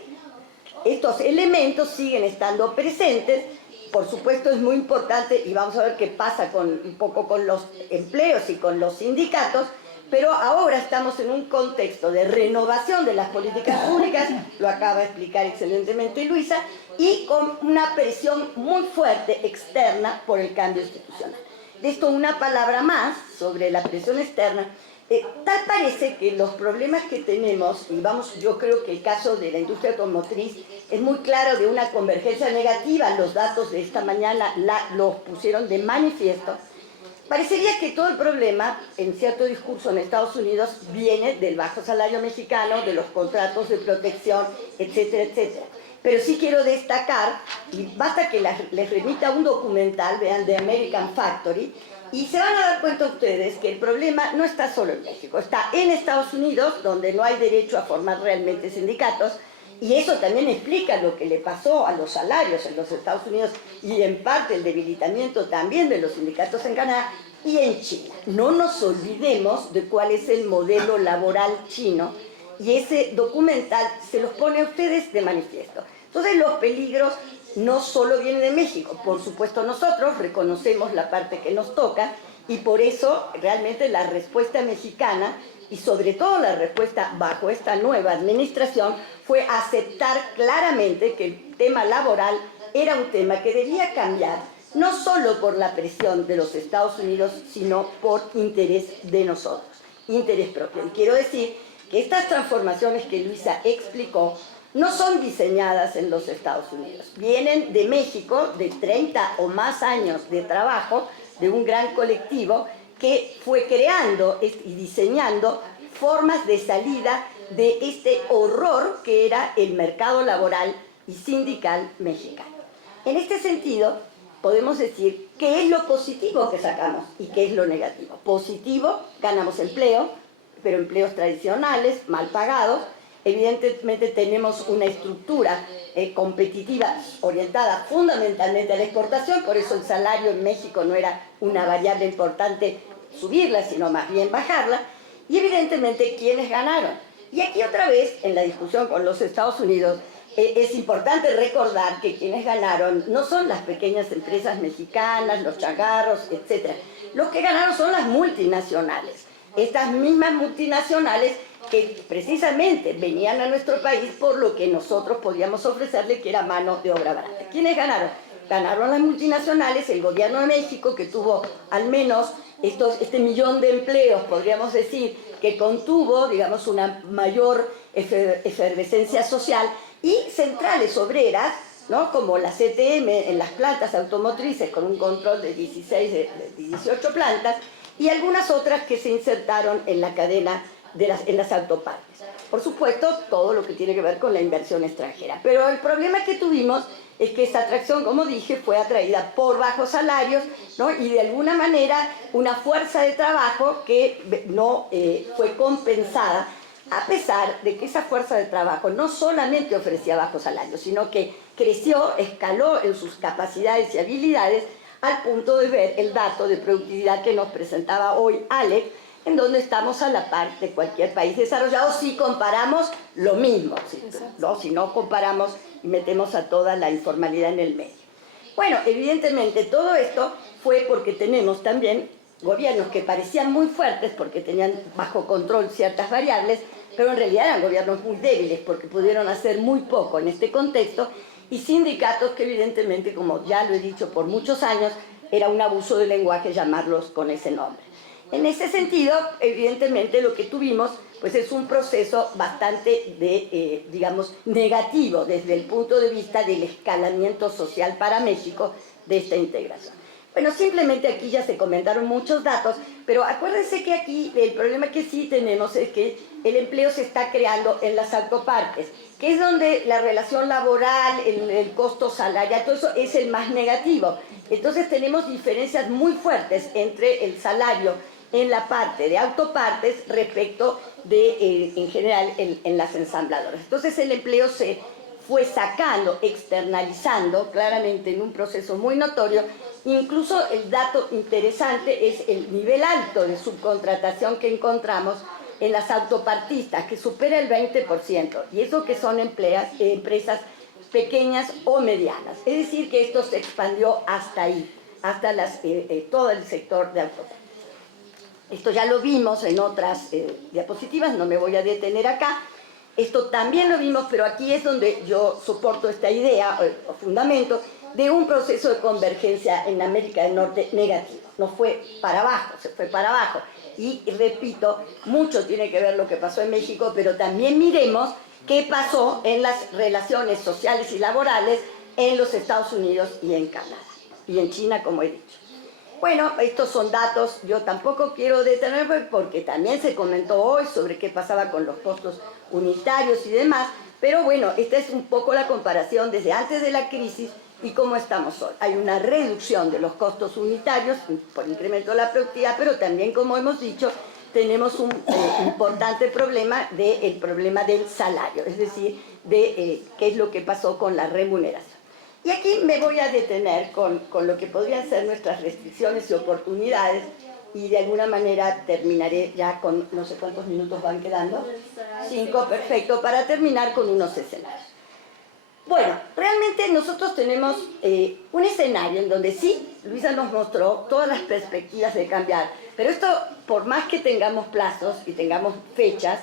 estos elementos siguen estando presentes. Por supuesto es muy importante, y vamos a ver qué pasa un poco con los empleos y con los sindicatos, pero ahora estamos en un contexto de renovación de las políticas públicas, lo acaba de explicar excelentemente Luisa, y con una presión muy fuerte externa por el cambio institucional. De esto una palabra más sobre la presión externa. Tal parece que los problemas que tenemos, y vamos, yo creo que el caso de la industria automotriz es muy claro de una convergencia negativa, los datos de esta mañana los pusieron de manifiesto. Parecería que todo el problema, en cierto discurso en Estados Unidos, viene del bajo salario mexicano, de los contratos de protección, etcétera, etcétera. Pero sí quiero destacar, y basta que les remita un documental, vean, de American Factory, y se van a dar cuenta ustedes que el problema no está solo en México, está en Estados Unidos, donde no hay derecho a formar realmente sindicatos, y eso también explica lo que le pasó a los salarios en los Estados Unidos y en parte el debilitamiento también de los sindicatos en Canadá y en China. No nos olvidemos de cuál es el modelo laboral chino, y ese documental se los pone a ustedes de manifiesto. Entonces los peligros no solo vienen de México, por supuesto nosotros reconocemos la parte que nos toca y por eso realmente la respuesta mexicana y sobre todo la respuesta bajo esta nueva administración fue aceptar claramente que el tema laboral era un tema que debía cambiar, no solo por la presión de los Estados Unidos, sino por interés de nosotros, interés propio. Y quiero decir que estas transformaciones que Luisa explicó no son diseñadas en los Estados Unidos, vienen de México, de 30 o más años de trabajo, de un gran colectivo que fue creando y diseñando formas de salida de este horror que era el mercado laboral y sindical mexicano. En este sentido, podemos decir qué es lo positivo que sacamos y qué es lo negativo. Positivo, ganamos empleo, pero empleos tradicionales, mal pagados. Evidentemente tenemos una estructura competitiva orientada fundamentalmente a la exportación, por eso el salario en México no era una variable importante subirla, sino más bien bajarla, y evidentemente ¿quiénes ganaron? Y aquí otra vez, en la discusión con los Estados Unidos, es importante recordar que quienes ganaron no son las pequeñas empresas mexicanas, los chagarros, etc. Los que ganaron son las multinacionales. Estas mismas multinacionales que precisamente venían a nuestro país por lo que nosotros podíamos ofrecerle, que era mano de obra barata. ¿Quiénes ganaron? Ganaron las multinacionales, el gobierno de México, que tuvo al menos este millón de empleos, podríamos decir, que contuvo, digamos, una mayor efervescencia social, y centrales obreras, ¿no?, como la CTM en las plantas automotrices, con un control de 18 plantas, y algunas otras que se insertaron en la cadena en las autopartes. Por supuesto, todo lo que tiene que ver con la inversión extranjera. Pero el problema que tuvimos es que esta atracción, como dije, fue atraída por bajos salarios, ¿no?, y de alguna manera una fuerza de trabajo que no fue compensada, a pesar de que esa fuerza de trabajo no solamente ofrecía bajos salarios, sino que creció, escaló en sus capacidades y habilidades, al punto de ver el dato de productividad que nos presentaba hoy Alex, en donde estamos a la par de cualquier país desarrollado si comparamos lo mismo, si no comparamos y metemos a toda la informalidad en el medio. Bueno, evidentemente todo esto fue porque tenemos también gobiernos que parecían muy fuertes porque tenían bajo control ciertas variables, pero en realidad eran gobiernos muy débiles porque pudieron hacer muy poco en este contexto, y sindicatos que evidentemente, como ya lo he dicho por muchos años, era un abuso del lenguaje llamarlos con ese nombre. En ese sentido, evidentemente lo que tuvimos pues es un proceso bastante digamos, negativo desde el punto de vista del escalamiento social para México de esta integración. Bueno, simplemente aquí ya se comentaron muchos datos, pero acuérdense que aquí el problema que sí tenemos es que el empleo se está creando en las autopartes, que es donde la relación laboral, el costo salarial, todo eso es el más negativo. Entonces tenemos diferencias muy fuertes entre el salario en la parte de autopartes respecto de, en general, en las ensambladoras. Entonces el empleo se fue sacando, externalizando claramente en un proceso muy notorio. Incluso el dato interesante es el nivel alto de subcontratación que encontramos en las autopartistas, que supera el 20%, y eso que son empresas pequeñas o medianas. Es decir, que esto se expandió hasta ahí, hasta todo el sector de autopartes. Esto ya lo vimos en otras diapositivas, no me voy a detener acá. Esto también lo vimos, pero aquí es donde yo soporto esta idea, o fundamento, de un proceso de convergencia en América del Norte negativo. No fue para abajo, se fue para abajo. Y repito, mucho tiene que ver lo que pasó en México, pero también miremos qué pasó en las relaciones sociales y laborales en los Estados Unidos y en Canadá, y en China, como he dicho. Bueno, estos son datos, yo tampoco quiero detenerme porque también se comentó hoy sobre qué pasaba con los costos unitarios y demás, pero bueno, esta es un poco la comparación desde antes de la crisis y cómo estamos hoy. Hay una reducción de los costos unitarios por incremento de la productividad, pero también, como hemos dicho, tenemos un importante problema del salario, es decir, de qué es lo que pasó con la remuneración. Y aquí me voy a detener con lo que podrían ser nuestras restricciones y oportunidades, y de alguna manera terminaré ya con, no sé cuántos minutos van quedando, 5, perfecto, para terminar con unos escenarios. Bueno, realmente nosotros tenemos un escenario en donde sí, Luisa nos mostró todas las perspectivas de cambiar, pero esto, por más que tengamos plazos y tengamos fechas,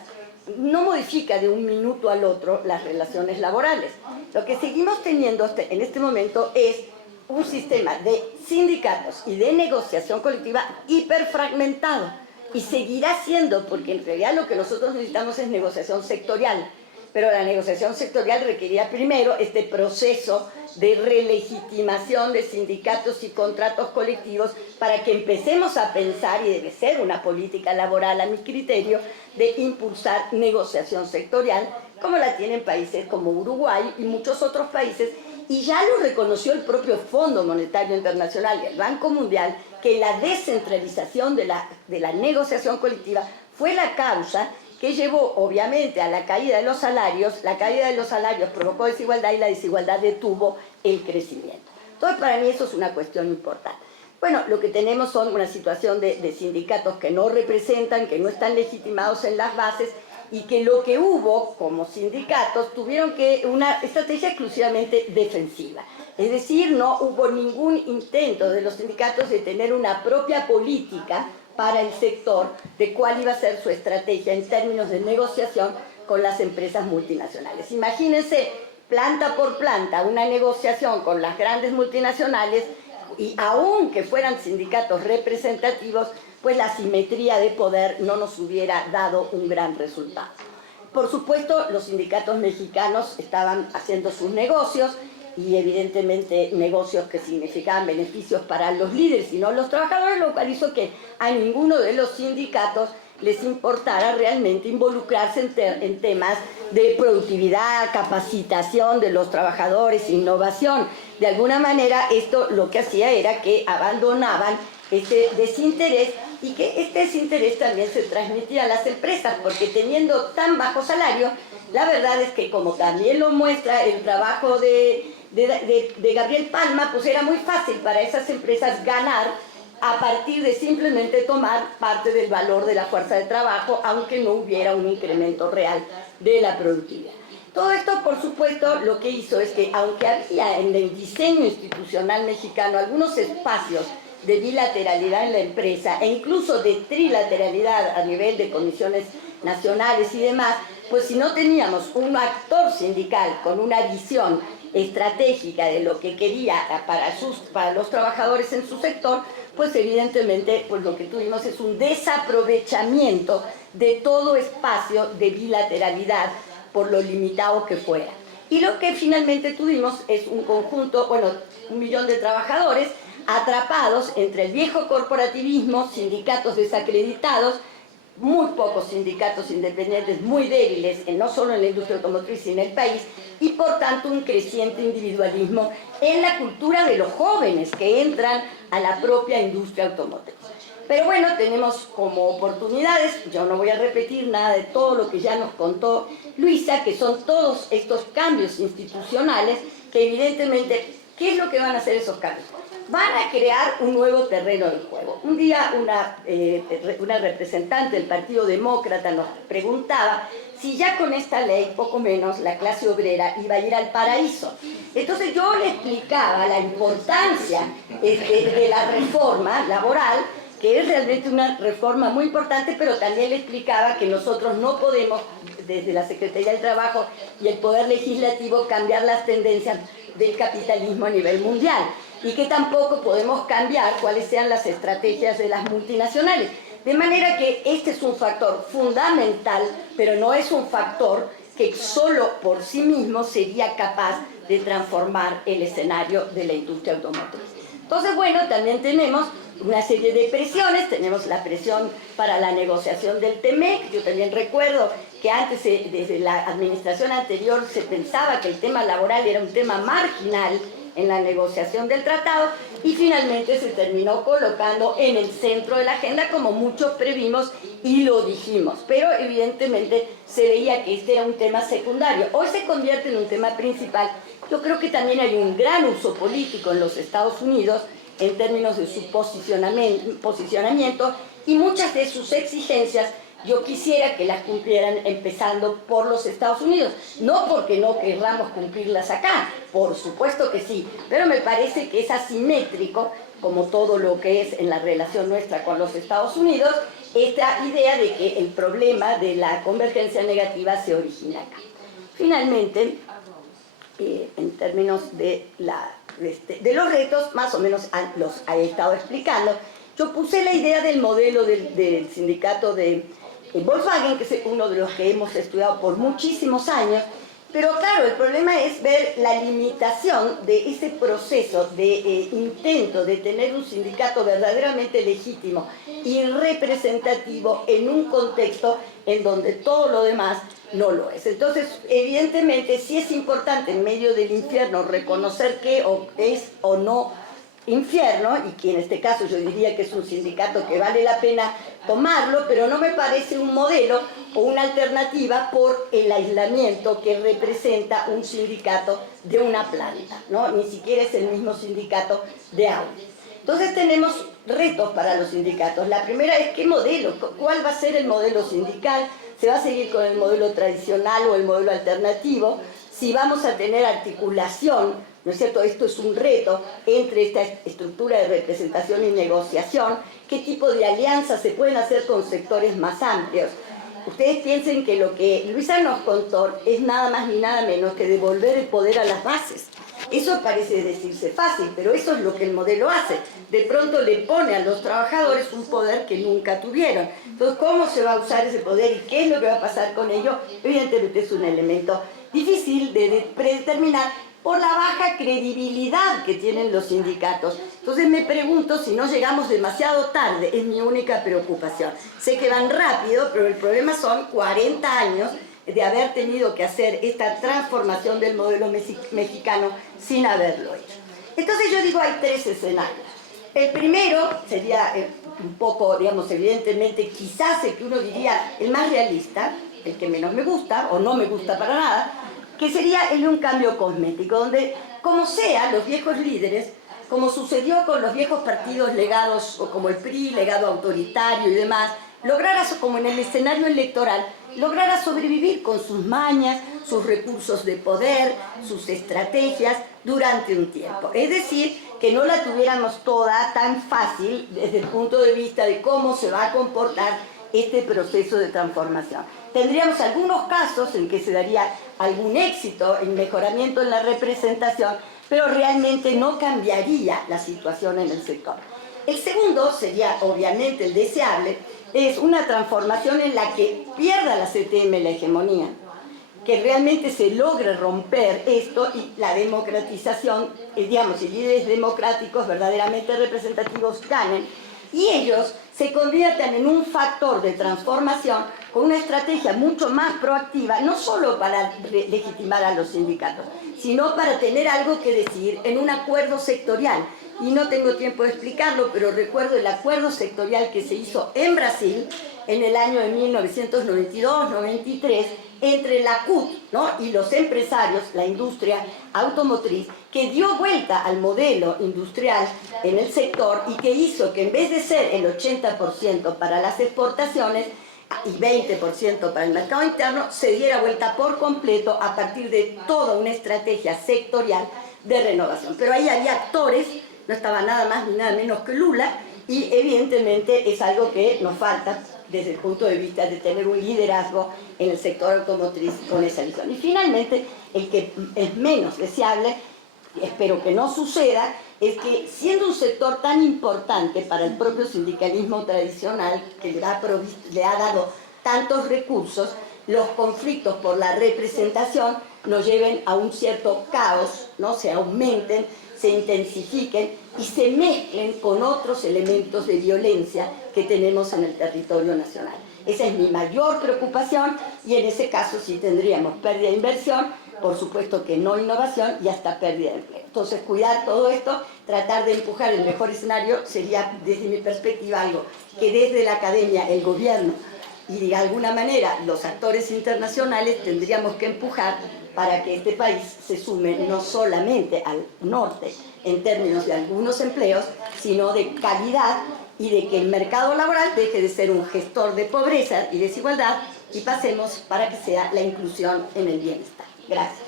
no modifica de un minuto al otro las relaciones laborales. Lo que seguimos teniendo en este momento es un sistema de sindicatos y de negociación colectiva hiperfragmentado, y seguirá siendo, porque en realidad lo que nosotros necesitamos es negociación sectorial, pero la negociación sectorial requería primero este proceso de relegitimación de sindicatos y contratos colectivos para que empecemos a pensar, y debe ser una política laboral a mi criterio, de impulsar negociación sectorial, como la tienen países como Uruguay y muchos otros países, y ya lo reconoció el propio Fondo Monetario Internacional y el Banco Mundial, que la descentralización de la negociación colectiva fue la causa que llevó obviamente a la caída de los salarios. La caída de los salarios provocó desigualdad y la desigualdad detuvo el crecimiento. Entonces, para mí eso es una cuestión importante. Bueno, lo que tenemos son una situación de sindicatos que no representan, que no están legitimados en las bases, y que lo que hubo como sindicatos tuvieron que una estrategia exclusivamente defensiva. Es decir, no hubo ningún intento de los sindicatos de tener una propia política para el sector de cuál iba a ser su estrategia en términos de negociación con las empresas multinacionales. Imagínense, planta por planta, una negociación con las grandes multinacionales, y aunque fueran sindicatos representativos, pues la asimetría de poder no nos hubiera dado un gran resultado. Por supuesto, los sindicatos mexicanos estaban haciendo sus negocios, y evidentemente negocios que significaban beneficios para los líderes y no los trabajadores, lo cual hizo que a ninguno de los sindicatos les importara realmente involucrarse en temas de productividad, capacitación de los trabajadores, innovación. De alguna manera esto lo que hacía era que abandonaban ese desinterés, y que este desinterés también se transmitía a las empresas, porque teniendo tan bajo salario, la verdad es que, como también lo muestra el trabajo de Gabriel Palma, pues era muy fácil para esas empresas ganar a partir de simplemente tomar parte del valor de la fuerza de trabajo, aunque no hubiera un incremento real de la productividad. Todo esto, por supuesto, lo que hizo es que, aunque había en el diseño institucional mexicano algunos espacios de bilateralidad en la empresa e incluso de trilateralidad a nivel de comisiones nacionales y demás, pues si no teníamos un actor sindical con una visión estratégica de lo que quería para los trabajadores en su sector, pues evidentemente pues lo que tuvimos es un desaprovechamiento de todo espacio de bilateralidad, por lo limitado que fuera. Y lo que finalmente tuvimos es un conjunto, bueno, 1 millón de trabajadores atrapados entre el viejo corporativismo, sindicatos desacreditados, muy pocos sindicatos independientes, muy débiles, no solo en la industria automotriz, sino en el país, y por tanto un creciente individualismo en la cultura de los jóvenes que entran a la propia industria automotriz. Pero bueno, tenemos como oportunidades, yo no voy a repetir nada de todo lo que ya nos contó Luisa, que son todos estos cambios institucionales que evidentemente, ¿qué es lo que van a hacer esos cambios? Van a crear un nuevo terreno de juego. Un día una representante del Partido Demócrata nos preguntaba si ya con esta ley, poco menos, la clase obrera iba a ir al paraíso. Entonces yo le explicaba la importancia de la reforma laboral, que es realmente una reforma muy importante, pero también le explicaba que nosotros no podemos, desde la Secretaría del Trabajo y el Poder Legislativo, cambiar las tendencias, del capitalismo a nivel mundial y que tampoco podemos cambiar cuáles sean las estrategias de las multinacionales. De manera que este es un factor fundamental, pero no es un factor que solo por sí mismo sería capaz de transformar el escenario de la industria automotriz. Entonces, bueno, también tenemos una serie de presiones, tenemos la presión para la negociación del TEMEC. Yo también recuerdo que antes, desde la administración anterior, se pensaba que el tema laboral era un tema marginal en la negociación del tratado y finalmente se terminó colocando en el centro de la agenda, como muchos previmos y lo dijimos, pero evidentemente se veía que este era un tema secundario. Hoy se convierte en un tema principal. Yo creo que también hay un gran uso político en los Estados Unidos en términos de su posicionamiento y muchas de sus exigencias yo quisiera que las cumplieran empezando por los Estados Unidos. No porque no querramos cumplirlas acá, por supuesto que sí, pero me parece que es asimétrico, como todo lo que es en la relación nuestra con los Estados Unidos, esta idea de que el problema de la convergencia negativa se origina acá. Finalmente, en términos de los retos, más o menos los he estado explicando, yo puse la idea del modelo del sindicato de Volkswagen, que es uno de los que hemos estudiado por muchísimos años, pero claro, el problema es ver la limitación de ese proceso de intento de tener un sindicato verdaderamente legítimo y representativo en un contexto en donde todo lo demás no lo es. Entonces, evidentemente, sí es importante en medio del infierno reconocer que es o no infierno, y que en este caso yo diría que es un sindicato que vale la pena tomarlo, pero no me parece un modelo o una alternativa por el aislamiento que representa un sindicato de una planta, ¿no? Ni siquiera es el mismo sindicato de Audi. Entonces tenemos retos para los sindicatos. La primera es ¿qué modelo? ¿Cuál va a ser el modelo sindical? ¿Se va a seguir con el modelo tradicional o el modelo alternativo? Si vamos a tener articulación, ¿no es cierto? Esto es un reto entre esta estructura de representación y negociación. ¿Qué tipo de alianzas se pueden hacer con sectores más amplios? Ustedes piensen que lo que Luisa nos contó es nada más ni nada menos que devolver el poder a las bases. Eso parece decirse fácil, pero eso es lo que el modelo hace. De pronto le pone a los trabajadores un poder que nunca tuvieron. Entonces, ¿cómo se va a usar ese poder y qué es lo que va a pasar con ello? Evidentemente es un elemento difícil de predeterminar por la baja credibilidad que tienen los sindicatos. Entonces me pregunto si no llegamos demasiado tarde, es mi única preocupación. Sé que van rápido, pero el problema son 40 años de haber tenido que hacer esta transformación del modelo mexicano sin haberlo hecho. Entonces yo digo, hay tres escenarios. El primero sería un poco, digamos, evidentemente, quizás el que uno diría el más realista, el que menos me gusta o no me gusta para nada, que sería el de un cambio cosmético, donde, como sea, los viejos líderes, como sucedió con los viejos partidos legados, o como el PRI, legado autoritario y demás, lograra, como en el escenario electoral, lograra sobrevivir con sus mañas, sus recursos de poder, sus estrategias durante un tiempo. Es decir, que no la tuviéramos toda tan fácil desde el punto de vista de cómo se va a comportar este proceso de transformación. Tendríamos algunos casos en que se daría algún éxito en mejoramiento en la representación, pero realmente no cambiaría la situación en el sector. El segundo sería, obviamente, el deseable, es una transformación en la que pierda la CTM la hegemonía, que realmente se logre romper esto y la democratización, digamos, y líderes democráticos verdaderamente representativos ganen, y ellos se conviertan en un factor de transformación con una estrategia mucho más proactiva, no solo para legitimar a los sindicatos, sino para tener algo que decir en un acuerdo sectorial. Y no tengo tiempo de explicarlo, pero recuerdo el acuerdo sectorial que se hizo en Brasil en el año de 1992-93 entre la CUT, ¿no?, y los empresarios, la industria automotriz, que dio vuelta al modelo industrial en el sector y que hizo que en vez de ser el 80% para las exportaciones y 20% para el mercado interno, se diera vuelta por completo a partir de toda una estrategia sectorial de renovación. Pero ahí había actores, no estaba nada más ni nada menos que Lula, y evidentemente es algo que nos falta desde el punto de vista de tener un liderazgo en el sector automotriz con esa visión. Y finalmente, el que es menos deseable, espero que no suceda, es que siendo un sector tan importante para el propio sindicalismo tradicional, que le ha dado tantos recursos, los conflictos por la representación nos lleven a un cierto caos, ¿no? Se aumenten, se intensifiquen y se mezclen con otros elementos de violencia que tenemos en el territorio nacional. Esa es mi mayor preocupación y en ese caso sí tendríamos pérdida de inversión, por supuesto que no innovación y hasta pérdida de empleo. Entonces cuidar todo esto, tratar de empujar el mejor escenario sería desde mi perspectiva algo que desde la academia, el gobierno y de alguna manera los actores internacionales tendríamos que empujar para que este país se sume no solamente al norte en términos de algunos empleos, sino de calidad y de que el mercado laboral deje de ser un gestor de pobreza y desigualdad y pasemos para que sea la inclusión en el bienestar. Gracias.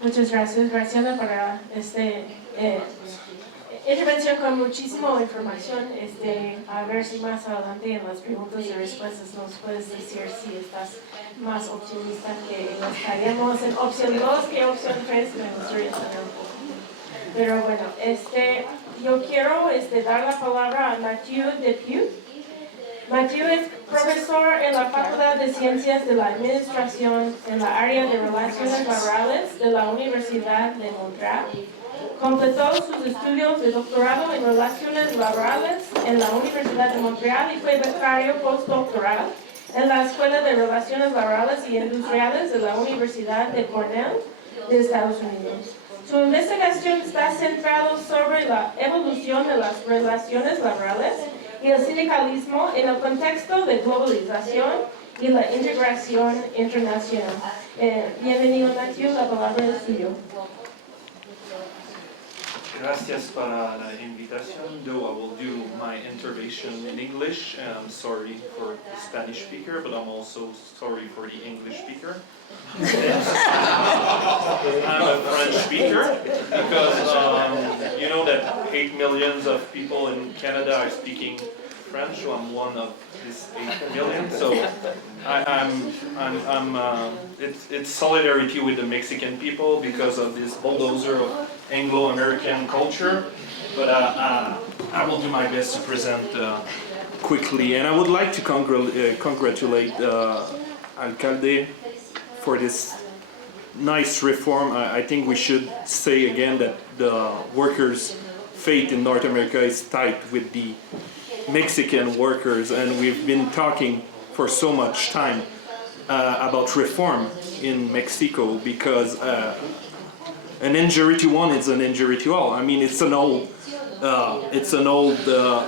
Muchas gracias, Graciela, para intervención con muchísima información. A ver si más adelante en las preguntas y respuestas nos puedes decir si estás más optimista que estaríamos en opción 2 que opción 3. Me gustaría saber un poco. Pero bueno, yo quiero dar la palabra a Mathieu Depieux. Mathieu es profesor en la Facultad de Ciencias de la Administración en la área de Relaciones Laborales de la Universidad de Montreal. Completó sus estudios de doctorado en Relaciones Laborales en la Universidad de Montreal y fue becario postdoctoral en la Escuela de Relaciones Laborales y Industriales de la Universidad de Cornell de Estados Unidos. Su investigación está centrada sobre la evolución de las relaciones laborales y el sindicalismo en el contexto de globalización y la integración internacional. Bienvenido, Mathieu, la palabra es suya. Gracias para la invitación. Though I will do my intervention in English, and I'm sorry for the Spanish speaker, but I'm also sorry for the English speaker. I'm a French speaker because you know that 8 million of people in Canada are speaking French, so I'm one of these 8 million. So it's solidarity with the Mexican people because of this bulldozer of Anglo-American culture. But I will do my best to present quickly, and I would like to congratulate Alcalde for this nice reform. I think we should say again that the workers' fate in North America is tied with the Mexican workers, and we've been talking for so much time about reform in Mexico because an injury to one is an injury to all. I mean, it's an old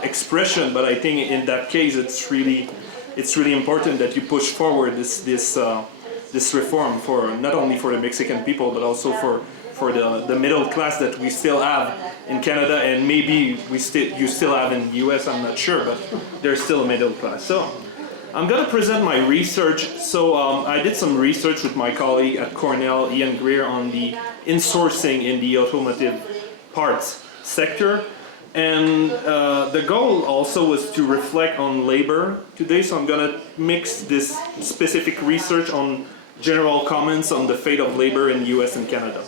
expression, but I think in that case it's really important that you push forward this reform for not only for the Mexican people but also for the middle class that we still have in Canada, and maybe you still have in the US, I'm not sure, but there's still a middle class. So I'm going to present my research. So I did some research with my colleague at Cornell, Ian Greer, on the insourcing in the automotive parts sector. And the goal also was to reflect on labor today, so I'm going to mix this specific research on general comments on the fate of labor in the US and Canada.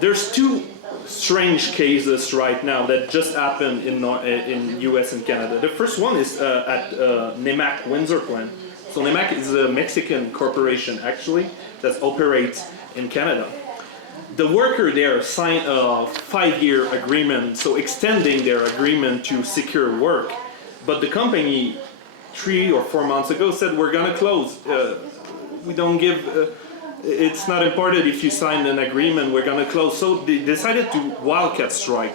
There's two strange cases right now that just happened in US and Canada. The first one is at NEMAC Windsor plant. So NEMAC is a Mexican corporation actually that operates in Canada. The worker there signed a 5-year agreement, so extending their agreement to secure work. But the company 3 or 4 months ago said we're gonna close. We don't give. It's not important if you sign an agreement, we're going to close. So they decided to wildcat strike,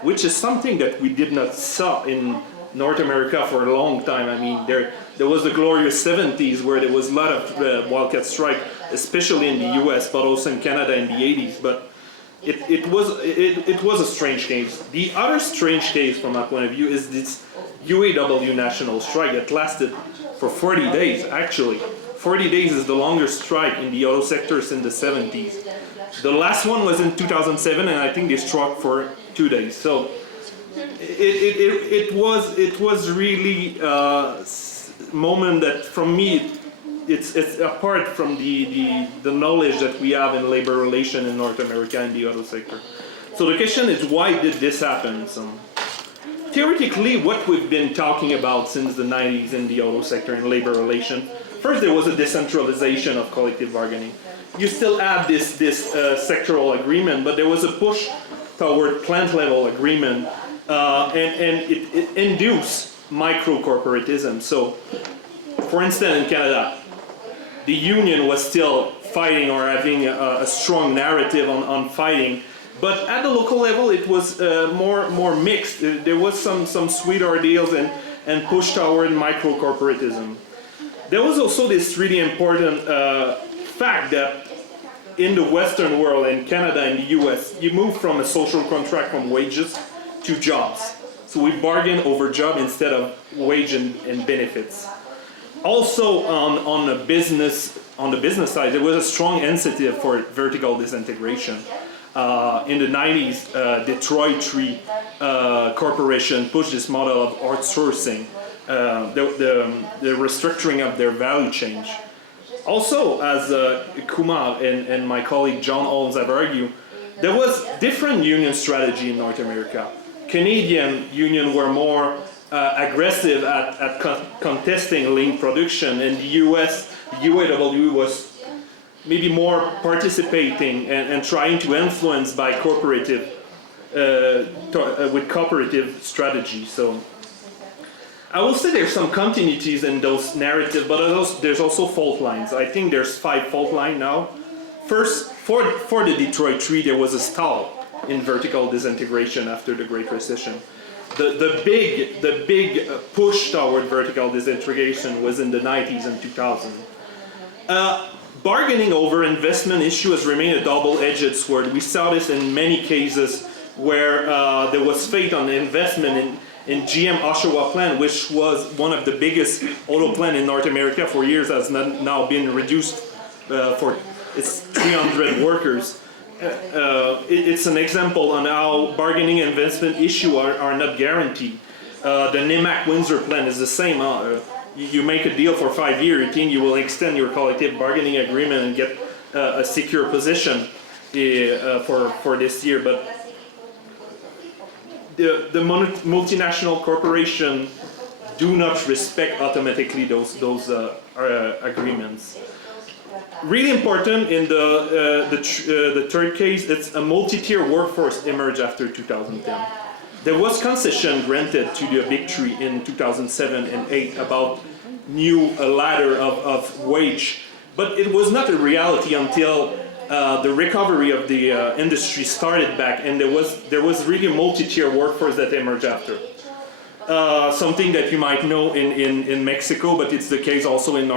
which is something that we did not saw in North America for a long time. I mean, there was the glorious 70s where there was a lot of wildcat strike, especially in the US, but also in Canada in the 80s. But it was a strange case. The other strange case from my point of view is this UAW national strike that lasted for 40 days, actually. 40 days is the longest strike in the auto sector since the 70s. The last one was in 2007, and I think they struck for 2 days. So it was really moment that, from me, it's apart from the knowledge that we have in labor relation in North America and the auto sector. So the question is, why did this happen? So, theoretically, what we've been talking about since the 90s in the auto sector and labor relation, first there was a decentralization of collective bargaining. You still have this sectoral agreement, but there was a push toward plant level agreement, and it induced micro-corporatism. So, for instance, in Canada, the union was still fighting or having a strong narrative on fighting, but at the local level it was more mixed. There was some sweet ordeals and push toward micro-corporatism. There was also this really important fact that in the Western world, in Canada and the US, you move from a social contract from wages to jobs. So we bargain over job instead of wage and benefits. Also on the business side, there was a strong incentive for vertical disintegration. In the 90s, Detroit Three Corporation pushed this model of outsourcing, the restructuring of their value chain. Also, as Kumar and my colleague John Holmes have argued, there was different union strategy in North America. Canadian union were more aggressive at contesting lean production, and the US, the UAW was maybe more participating and trying to influence by cooperative, with cooperative strategy. So I will say there's some continuities in those narratives, but there's also fault lines. I think there's 5 fault lines now. First, for the Detroit Three, there was a stall in vertical disintegration after the Great Recession. The big push toward vertical disintegration was in the 90s and 2000s. Bargaining over investment issue has remained a double-edged sword. We saw this in many cases where there was faith on the investment in GM Oshawa plant, which was one of the biggest auto plant in North America for years, has now been reduced for its 300 workers. It's an example on how bargaining and investment issues are not guaranteed. The NEMAC Windsor plant is the same. You make a deal for 5 years, you think you will extend your collective bargaining agreement and get a secure position for this year, but the multinational corporation do not respect automatically those agreements. Really important in the third case, it's a multi-tier workforce emerged after 2010. There was concession granted to the Big Three in 2007 and 2008 about new ladder of wage, but it was not a reality until the recovery of the industry started back, and there was really a multi-tier workforce that emerged after. Something that you might know in Mexico, but it's the case also in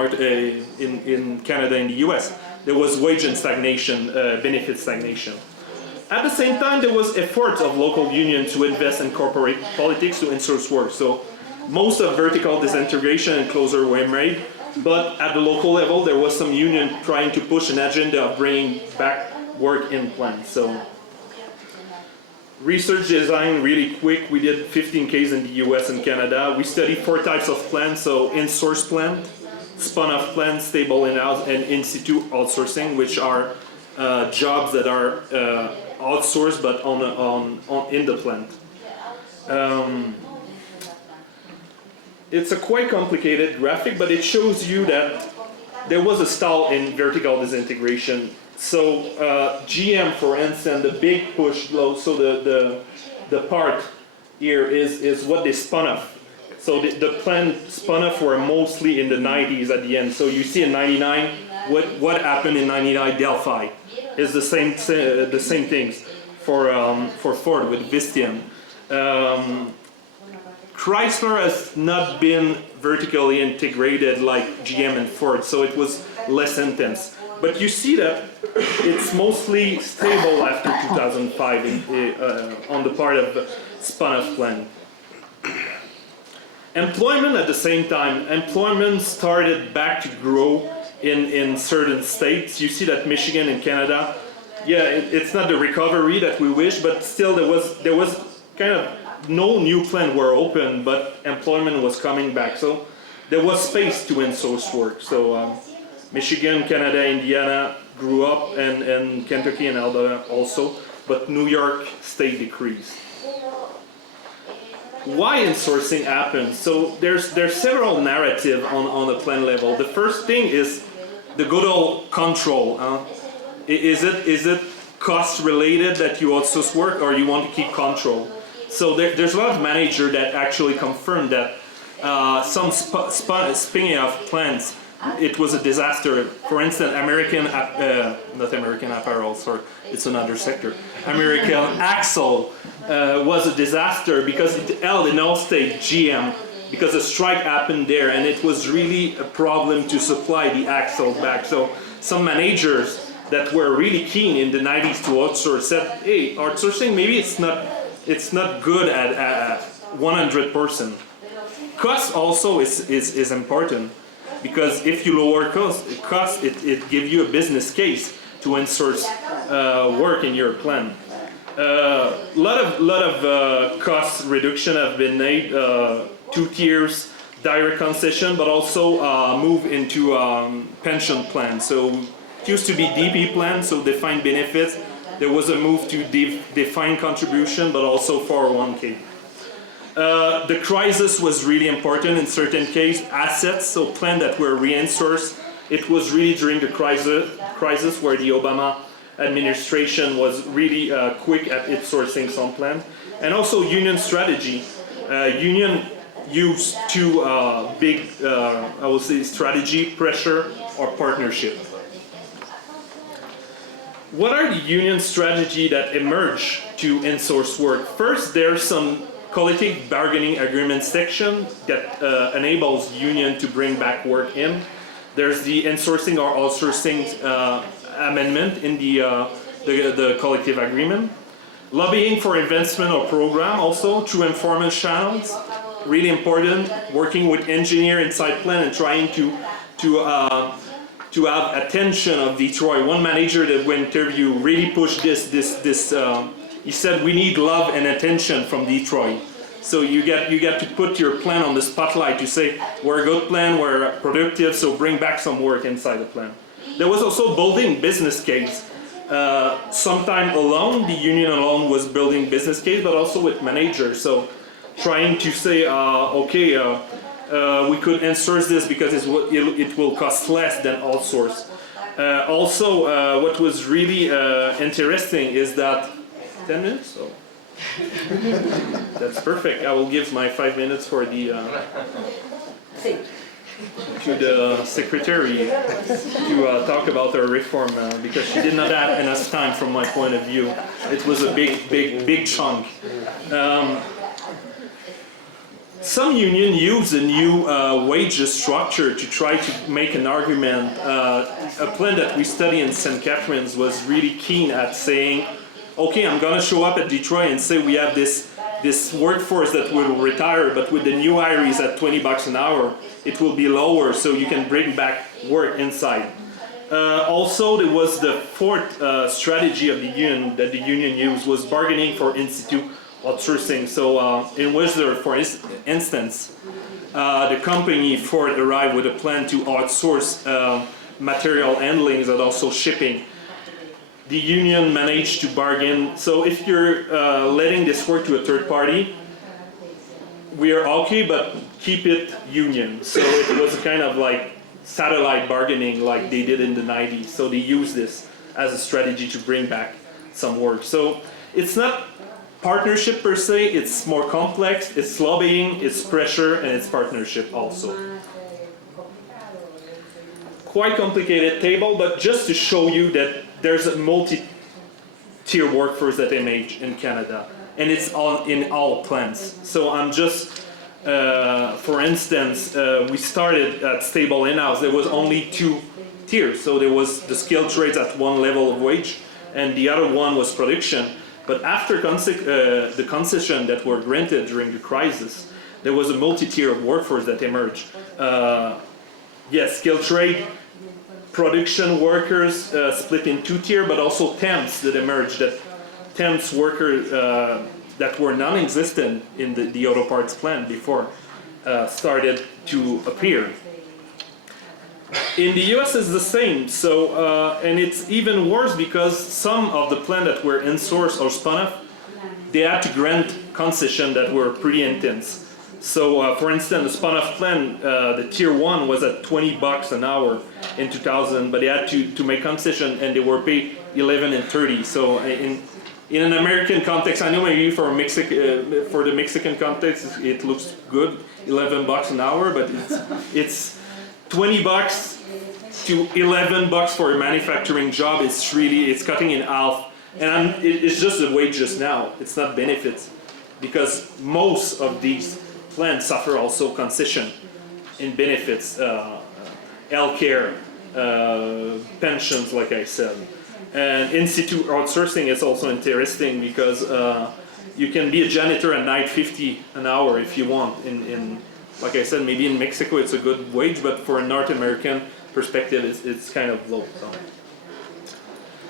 Canada and the US. There was wage and stagnation, benefit stagnation. At the same time, there was efforts of local unions to invest in corporate politics to insource work. So most of vertical disintegration and closure were made, but at the local level, there was some union trying to push an agenda of bringing back work in plants. So research design, really quick, we did 15 cases in the US and Canada. We studied 4 types of plants, so in-source plant, spun-off plant, stable in-house, and in-situ outsourcing, which are jobs that are outsourced but in the plant. It's a quite complicated graphic, but it shows you that there was a stall in vertical disintegration. So GM, for instance, the big push low, so the part here is what they spun off. So the plant spun off were mostly in the 90s at the end. So you see in 99, what happened in 99, Delphi is the same things for Ford with Visteon. Chrysler has not been vertically integrated like GM and Ford, so it was less intense. But you see that it's mostly stable after 2005 on the part of spun-off plant. Employment at the same time, employment started back to grow in certain states. You see that Michigan and Canada, yeah, it's not the recovery that we wish, but still there was kind of no new plant were open, but employment was coming back. So there was space to insource work. So Michigan, Canada, Indiana grew up, and Kentucky and Alabama also, but New York State decreased. Why insourcing happens? So there's several narratives on the plan level. The first thing is the good old control. Is it cost related that you outsource work, or you want to keep control? So there's a lot of managers that actually confirm that some spinning off plans, it was a disaster. For instance, not American Apparel, sorry, it's another sector. American Axle was a disaster because it held in Allstate GM, because a strike happened there, and it was really a problem to supply the axle back. So some managers that were really keen in the 90s to outsource said, hey, outsourcing, maybe it's not good at 100%. Cost also is important, because if you lower cost, it gives you a business case to insource work in your plan. Lot of cost reduction have been made, 2 tiers, direct concession, but also move into pension plans. So it used to be DB plan, so defined benefits. There was a move to defined contribution, but also 401k. The crisis was really important in certain cases. Assets, so plan that were re-insourced. It was really during the crisis where the Obama administration was really quick at its sourcing some plan. And also union strategy. Union used 2 big, I would say, strategy: pressure or partnership. What are the union strategy that emerge to insource work? First, there's some collective bargaining agreement section that enables union to bring back work in. There's the insourcing or outsourcing amendment in the collective agreement. Lobbying for investment or program also through informal channels, really important. Working with engineer inside plan and trying to have attention of Detroit. One manager that we interviewed really pushed this. He said we need love and attention from Detroit. So you get to put your plan on the spotlight to say we're a good plan, we're productive, so bring back some work inside the plan. There was also building business case. Sometime alone, the union alone was building business case, but also with managers. So trying to say, we could insource this because it will cost less than outsource. Also, what was really interesting is that 10 minutes. Oh. That's perfect. I will give my 5 minutes for the to the secretary to talk about our reform because she did not have enough time from my point of view. It was a big chunk. Some union use a new wage structure to try to make an argument. A plan that we study in St. Catharines was really keen at saying, okay, I'm gonna show up at Detroit and say we have this workforce that will retire, but with the new hires at $20 an hour, it will be lower, so you can bring back work inside. Also, there was the 4th strategy of the union that the union used was bargaining for institute outsourcing. So in Whistler, for instance, the company Ford arrived with a plan to outsource material handling and also shipping. The union managed to bargain. So if you're letting this work to a third party, we are okay, but keep it union. So it was kind of like satellite bargaining like they did in the 90s. So they used this as a strategy to bring back some work. So it's not partnership per se, it's more complex. It's lobbying, it's pressure, and it's partnership also. Quite complicated table, but just to show you that there's a multi-tier workforce that emerged in Canada, and it's in all plants. So I'm just, for instance, we started at Stable in-house. There was only 2 tiers. So there was the skilled trades at one level of wage, and the other one was production. But after the concession that were granted during the crisis, there was a multi-tier of workforce that emerged. Yes, skilled trade, production workers split in 2 tiers, but also temps that emerged. That temps workers that were non-existent in the auto parts plant before. started to appear. In the US it's the same, so and it's even worse because some of the plants that were insourced or spun off, they had to grant concessions that were pretty intense. So for instance, the spun off plant, the tier 1 was at $20 an hour in 2000, but they had to make concession and they were paid 11 and 30. So in an American context, I know maybe for the Mexican context it looks good, $11 an hour, but it's $20 to $11 for a manufacturing job. It's cutting in half, and it's just the wages now. It's not benefits, because most of these plants suffer also concession in benefits, healthcare, pensions, like I said. And in-situ outsourcing is also interesting because you can be a janitor at night, $50 an hour if you want. Like I said, maybe in Mexico it's a good wage, but for a North American perspective, it's kind of low.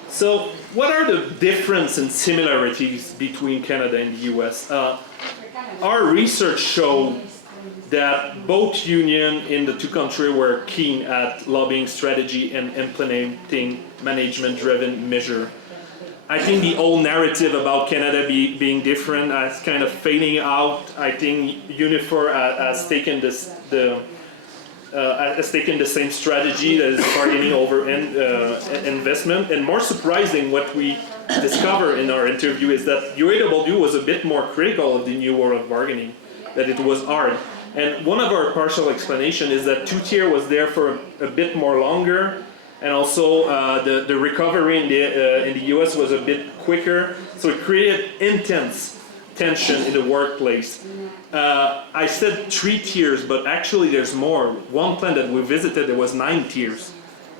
So what are the differences and similarities between Canada and the US? Our research showed that both unions in the two countries were keen at lobbying strategy and implementing management-driven measures. I think the old narrative about Canada being different is kind of fading out. I think Unifor has taken the same strategy, that is bargaining over investment. And more surprising, what we discovered in our interview is that UAW was a bit more critical of the new world of bargaining, that it was hard. And one of our partial explanations is that two-tier was there for a bit more longer, and also the recovery in the US was a bit quicker, so it created intense tension in the workplace. I said 3 tiers, but actually there's more. One plant that we visited, there was 9 tiers.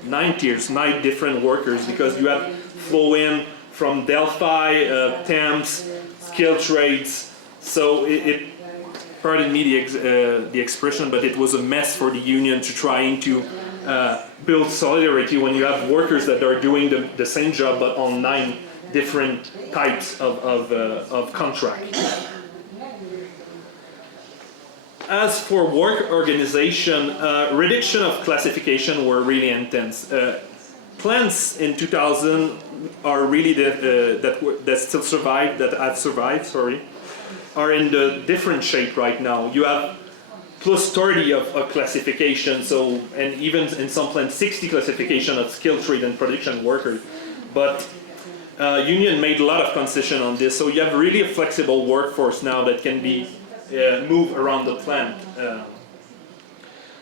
9 different workers, because you have flow in from Delphi, temps, skilled trades. So pardon me the expression, but it was a mess for the union to trying to build solidarity when you have workers that are doing the same job but on 9 different types of contract. As for work organization, reduction of classification were really intense. Plants in 2000 are really that still survived, that have survived, are in the different shape right now. You have plus 30 of classification, so, and even in some plants 60 classification of skilled trade and production workers. But union made a lot of concession on this, so you have really a flexible workforce now that can be moved around the plant.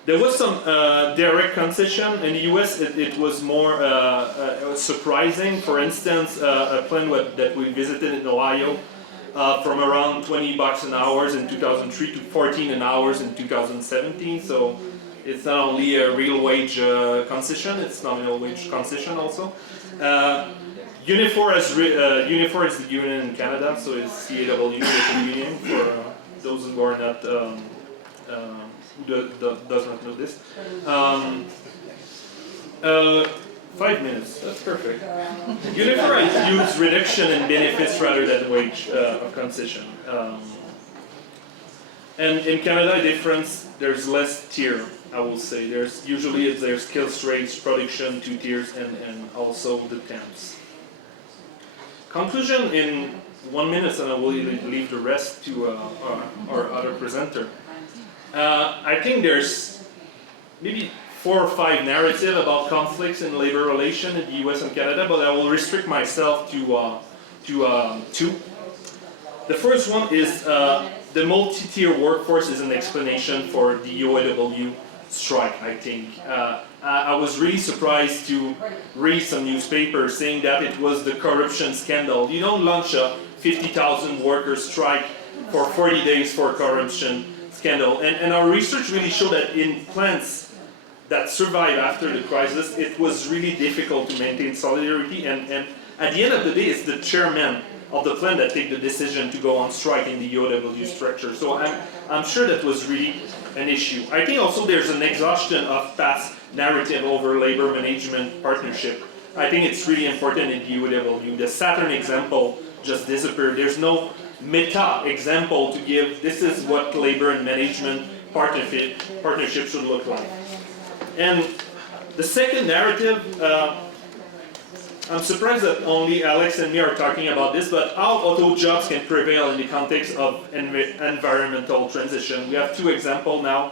There was some direct concession. In the US it was more surprising. For instance, a plant that we visited in Ohio, from around $20 an hour in 2003 to $14 an hour in 2017. So it's not only a real wage concession, it's nominal wage concession also. Unifor is the union in Canada, so it's CAW, the union, for those who are not who does not know this. 5 minutes, that's perfect. Unifor has used reduction in benefits rather than wage concession. And in Canada, difference, there's less tier, I will say. There's skills trades, production, 2 tiers, and also the temps. Conclusion in 1 minute, and I will leave the rest to our other presenter. I think there's maybe 4 or 5 narratives about conflicts in labor relations in the US and Canada, but I will restrict myself to 2. The first one is the multi-tier workforce is an explanation for the UAW strike, I think. I was really surprised to read some newspapers saying that it was the corruption scandal. You don't launch a 50,000 workers strike for 40 days for corruption scandal. And our research really showed that in plants that survived after the crisis, it was really difficult to maintain solidarity. And at the end of the day, it's the chairman of the plant that take the decision to go on strike in the UAW structure. So I'm sure that was really an issue. I think also there's an exhaustion of past narrative over labor management partnership. I think it's really important in the UAW. The Saturn example just disappeared. There's no meta example to give. This is what labor and management partnership should look like. And the second narrative, I'm surprised that only Alex and me are talking about this, but how auto jobs can prevail in the context of environmental transition. We have two examples now.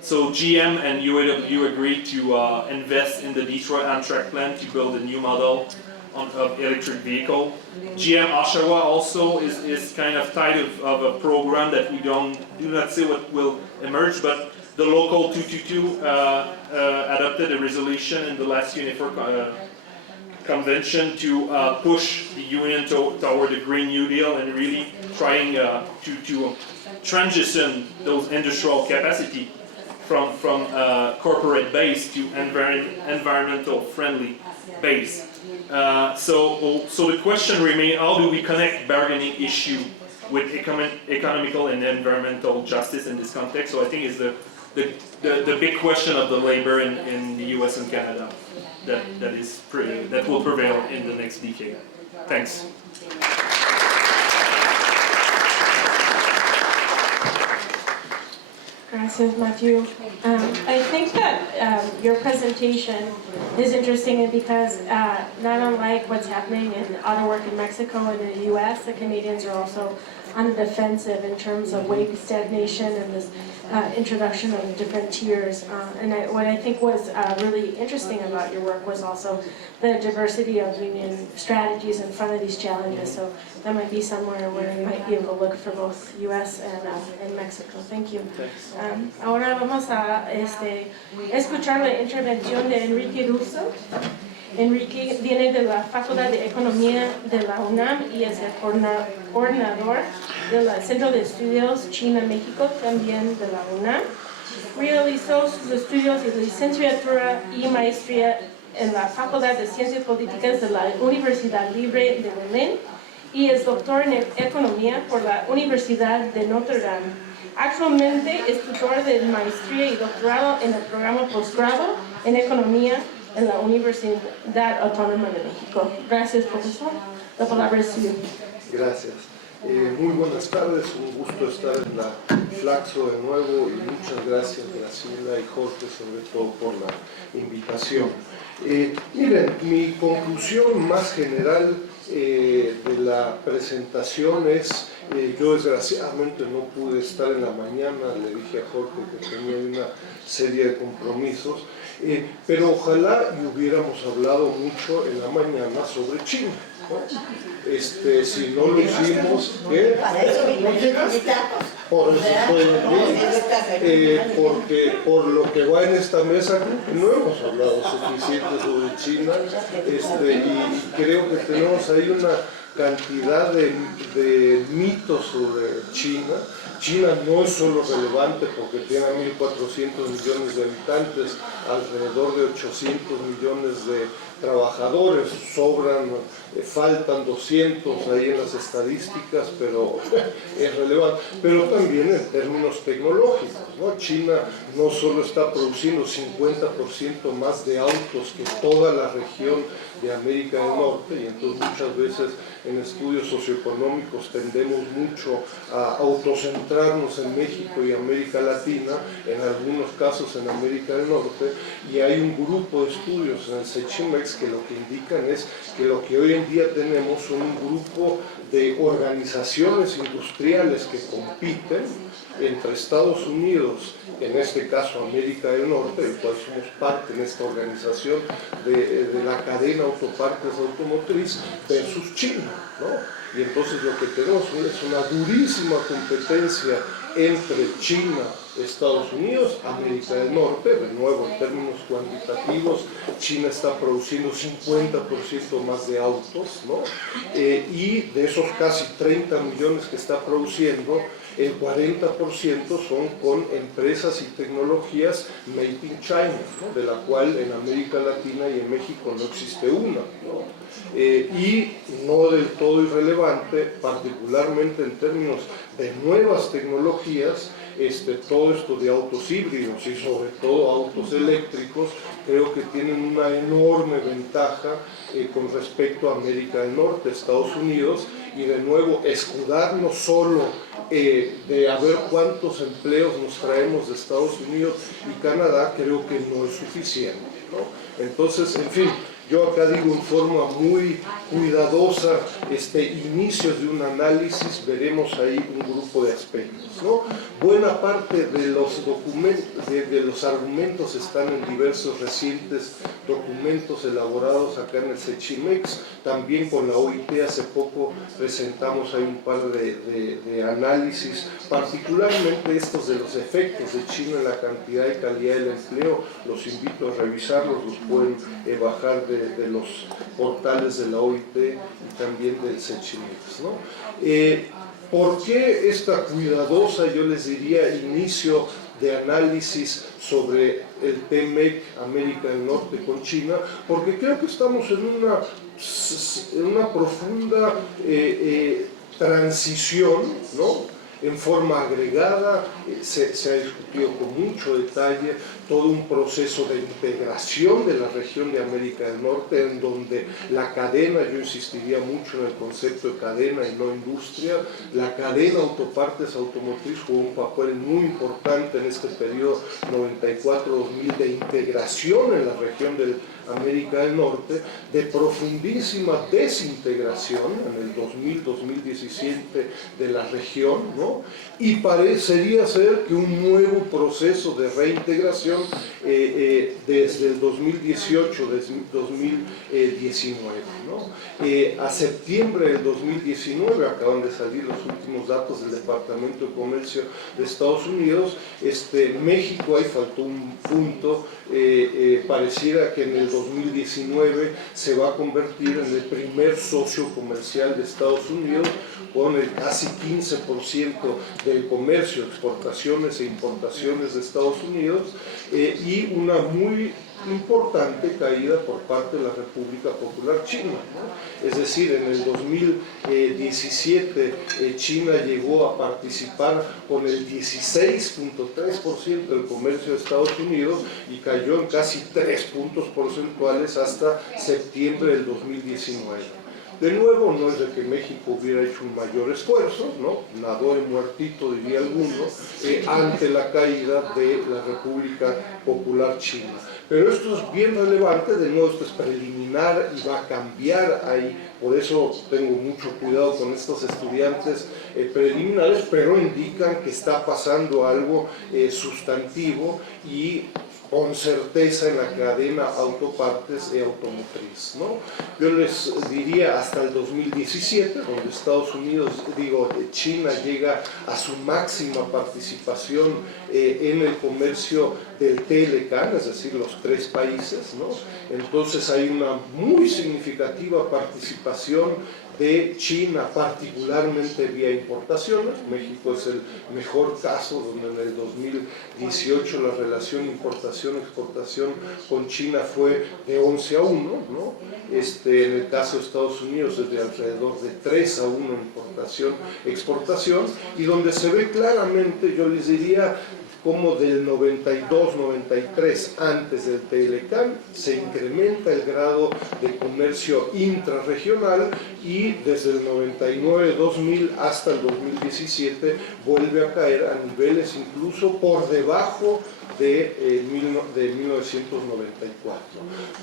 So GM and UAW agreed to invest in the Detroit Amtrak plant to build a new model of electric vehicle. GM Oshawa also is kind of tied of a program that we do not see what will emerge, but the local 222 adopted a resolution in the last UNIFOR convention to push the union toward the Green New Deal and really trying to transition those industrial capacity from corporate base to environmental friendly base. So the question remains: how do we connect bargaining issue with economical and environmental justice in this context? So I think it's the big question of the labor in the US and Canada that will prevail in the next decade. Thanks. Gracias, Matthew. I think that your presentation is interesting because not unlike what's happening in auto work in Mexico and in the US, the Canadians are also on the defensive in terms of wage stagnation and this introduction of different tiers. What I think was really interesting about your work was also the diversity of union strategies in front of these challenges. So that might be somewhere where you might be able to look for both US and Mexico. Thank you. Ahora vamos a escuchar la intervención de Enrique Russo. Enrique viene de la Facultad de Economía de la UNAM y es el coordinador del Centro de Estudios China-México, también de la UNAM. Realizó sus estudios de licenciatura y maestría en la Facultad de Ciencias Políticas de la Universidad Libre de Berlín y es doctor en Economía por la Universidad de Notre Dame. Actualmente es tutor de maestría y doctorado en el programa posgrado en Economía en la Universidad Autónoma de México. Gracias, profesor. La palabra es suya. Gracias. Muy buenas tardes, un gusto estar en la Flaxo de nuevo y muchas gracias Graciela y Jorge sobre todo por la invitación. Miren, mi conclusión más general de la presentación es, yo desgraciadamente no pude estar en la mañana, le dije a Jorge que tenía una serie de compromisos, pero ojalá y hubiéramos hablado mucho en la mañana sobre China, ¿no? Si no lo hicimos, por eso estoy aquí, porque por lo que va en esta mesa no hemos hablado suficiente sobre China, y creo que tenemos ahí una cantidad de mitos sobre China. China no es solo relevante porque tiene 1.400 millones de habitantes, alrededor de 800 millones de trabajadores, faltan 200 ahí en las estadísticas, pero es relevante. Pero también en términos tecnológicos, ¿no? China no solo está produciendo 50% más de autos que toda la región de América del Norte, y entonces muchas veces en estudios socioeconómicos tendemos mucho a autocentrarnos en México y América Latina, en algunos casos en América del Norte, y hay un grupo de estudios en el Sechimex que lo que indican es que lo que hoy en día tenemos son un grupo de organizaciones industriales que compiten entre Estados Unidos, en este caso América del Norte, del cual somos parte en esta organización de la cadena autopartes automotriz, versus China, ¿no? Y entonces lo que tenemos es una durísima competencia entre China, Estados Unidos, América del Norte. De nuevo, en términos cuantitativos, China está produciendo 50% más de autos, ¿no? Y de esos casi 30 millones que está produciendo, el 40% son con empresas y tecnologías made in China, ¿no? De la cual en América Latina y en México no existe una, ¿no? Y no del todo irrelevante, particularmente en términos de nuevas tecnologías, todo esto de autos híbridos y sobre todo autos eléctricos, creo que tienen una enorme ventaja con respecto a América del Norte, Estados Unidos, y de nuevo escudarnos solo de a ver cuántos empleos nos traemos de Estados Unidos y Canadá, creo que no es suficiente, ¿no? Entonces, en fin, yo acá digo en forma muy cuidadosa, inicios de un análisis, veremos ahí un grupo de aspectos, ¿no? Buena parte de los documentos, de los argumentos están en diversos recientes documentos elaborados acá en el CECHIMEX, también con la OIT hace poco presentamos ahí un par de análisis, particularmente estos de los efectos de China en la cantidad y calidad del empleo, los invito a revisarlos, los pueden bajar de los portales de la OIT y también del CECHIMEX, ¿no? ¿Por qué esta cuidadosa, yo les diría, inicio de análisis sobre el TMEC, América del Norte con China? Porque creo que estamos en una profunda transición, ¿no? En forma agregada, se ha discutido con mucho detalle todo un proceso de integración de la región de América del Norte, en donde la cadena, yo insistiría mucho en el concepto de cadena y no industria, la cadena autopartes automotriz jugó un papel muy importante en este periodo 94-2000 de integración en la región de América del Norte, de profundísima desintegración en el 2000-2017 de la región, ¿no? Y parecería ser que un nuevo proceso de reintegración desde el 2018, desde 2019, ¿no? A septiembre del 2019, acaban de salir los últimos datos del Departamento de Comercio de Estados Unidos, México, ahí faltó un punto, pareciera que en el 2019 se va a convertir en el primer socio comercial de Estados Unidos, con el casi 15% del comercio, exportaciones e importaciones de Estados Unidos, y una muy importante caída por parte de la República Popular China, ¿no? Es decir, en el 2017 China llegó a participar con el 16.3% del comercio de Estados Unidos y cayó en casi 3 puntos porcentuales hasta septiembre del 2019. De nuevo, no es de que México hubiera hecho un mayor esfuerzo, ¿no? Nadó de muertito, diría alguno, ante la caída de la República Popular China. Pero esto es bien relevante, de nuevo esto es preliminar y va a cambiar ahí, por eso tengo mucho cuidado con estos estudiantes preliminares, pero indican que está pasando algo sustantivo y con certeza en la cadena autopartes y automotriz, ¿no? Yo les diría hasta el 2017, donde China llega a su máxima participación en el comercio del TLCAN, es decir, los 3 países, ¿no? Entonces hay una muy significativa participación de China, particularmente vía importaciones. México es el mejor caso, donde en el 2018 la relación importación-exportación con China fue de 11 a 1, ¿no? En el caso de Estados Unidos es de alrededor de 3 a 1 importación-exportación, y donde se ve claramente, yo les diría, como del 92-93, antes del TLCAN, se incrementa el grado de comercio intrarregional, y desde el 99-2000 hasta el 2017 vuelve a caer a niveles incluso por debajo de 1994.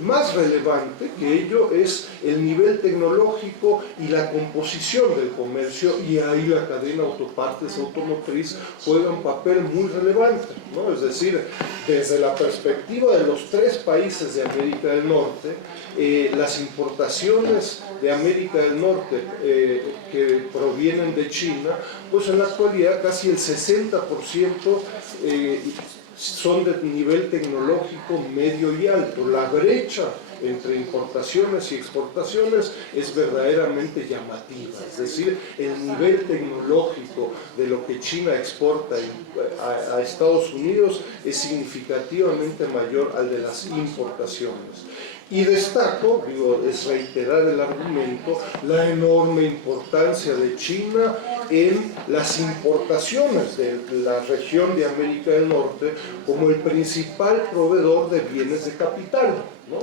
Más relevante que ello es el nivel tecnológico y la composición del comercio, y ahí la cadena autopartes automotriz juega un papel muy relevante, ¿no? Es decir, desde la perspectiva de los 3 países de América del Norte, las importaciones de América del Norte que provienen de China, pues en la actualidad casi el 60% son de nivel tecnológico medio y alto. La brecha entre importaciones y exportaciones es verdaderamente llamativa, es decir, el nivel tecnológico de lo que China exporta a Estados Unidos es significativamente mayor al de las importaciones. Y destaco, es reiterar el argumento, la enorme importancia de China en las importaciones de la región de América del Norte como el principal proveedor de bienes de capital, ¿no?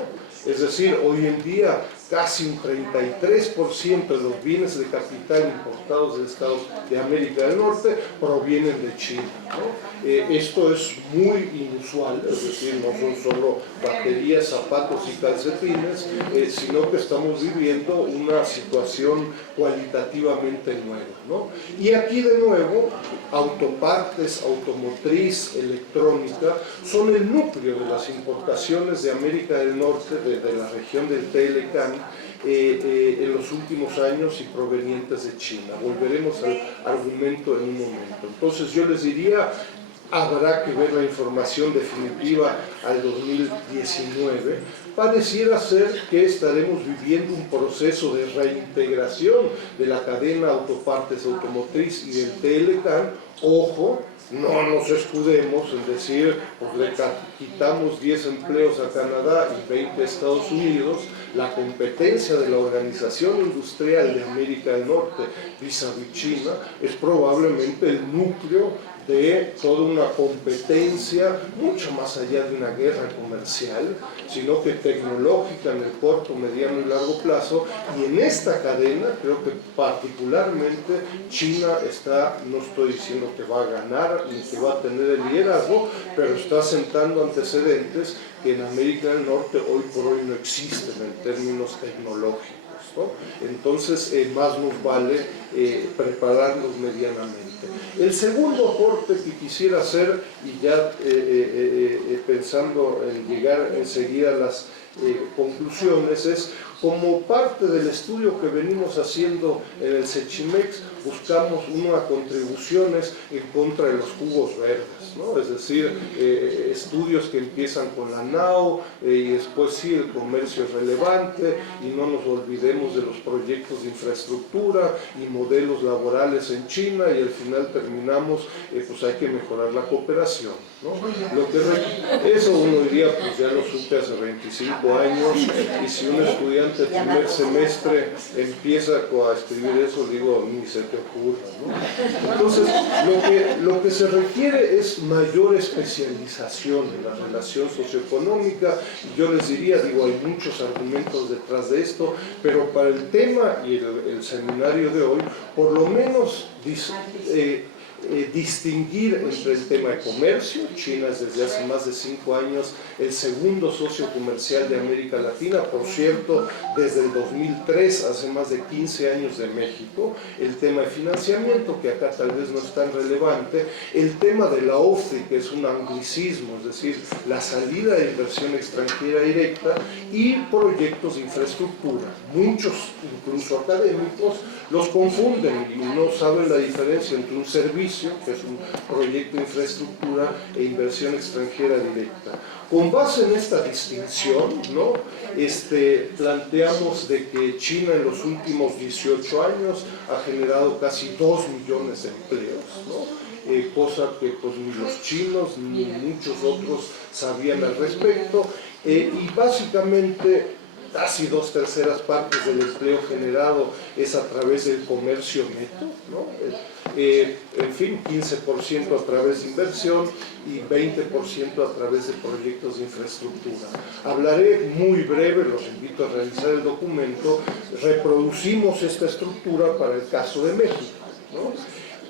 Es decir, hoy en día casi un 33% de los bienes de capital importados de Estados de América del Norte provienen de China, ¿no? Esto es muy inusual, es decir, no son solo baterías, zapatos y calcetines, sino que estamos viviendo una situación cualitativamente nueva, ¿no? Y aquí de nuevo, autopartes, automotriz, electrónica, son el núcleo de las importaciones de América del Norte, de la región del TLCAN, en los últimos años y provenientes de China. Volveremos al argumento en un momento. Entonces yo les diría, habrá que ver la información definitiva al 2019. Pareciera ser que estaremos viviendo un proceso de reintegración de la cadena autopartes automotriz y del TLCAN. Ojo, no nos escudemos en decir, pues le quitamos 10 empleos a Canadá y 20 a Estados Unidos. La competencia de la Organización Industrial de América del Norte vis-a-vis China es probablemente el núcleo de toda una competencia mucho más allá de una guerra comercial, sino que tecnológica en el corto, mediano y largo plazo. Y en esta cadena creo que particularmente China está, no estoy diciendo que va a ganar ni que va a tener el liderazgo, pero está sentando antecedentes que en América del Norte hoy por hoy no existen en términos tecnológicos, ¿no? Entonces más nos vale prepararnos medianamente. El segundo aporte que quisiera hacer, y ya pensando en llegar enseguida a las conclusiones, es como parte del estudio que venimos haciendo en el Sechimex, buscamos unas contribuciones en contra de los jugos verdes, ¿no? Es decir, estudios que empiezan con la NAO y después sí el comercio es relevante, y no nos olvidemos de los proyectos de infraestructura y modelos laborales en China, y al final terminamos, pues hay que mejorar la cooperación, ¿no? Eso uno diría, pues ya lo supe hace 25 años, y si un estudiante el primer semestre empieza a escribir eso, digo, ni se te ocurra, ¿no? Entonces, lo que se requiere es mayor especialización en la relación socioeconómica, y yo les diría, digo, hay muchos argumentos detrás de esto, pero para el tema y el seminario de hoy, por lo menos distinguir entre el tema de comercio. China es desde hace más de 5 años el segundo socio comercial de América Latina, por cierto, desde el 2003, hace más de 15 años de México. El tema de financiamiento, que acá tal vez no es tan relevante, el tema de la OFDI, que es un anglicismo, es decir, la salida de inversión extranjera directa, y proyectos de infraestructura. Muchos, incluso académicos, los confunden y no saben la diferencia entre un servicio, que es un proyecto de infraestructura, e inversión extranjera directa. Con base en esta distinción, ¿no? Planteamos de que China en los últimos 18 años ha generado casi 2 millones de empleos, ¿no? Cosa que pues ni los chinos ni muchos otros sabían al respecto, y básicamente casi 2/3 partes del empleo generado es a través del comercio neto, ¿no? En fin, 15% a través de inversión y 20% a través de proyectos de infraestructura. Hablaré muy breve, los invito a revisar el documento. Reproducimos esta estructura para el caso de México, ¿no?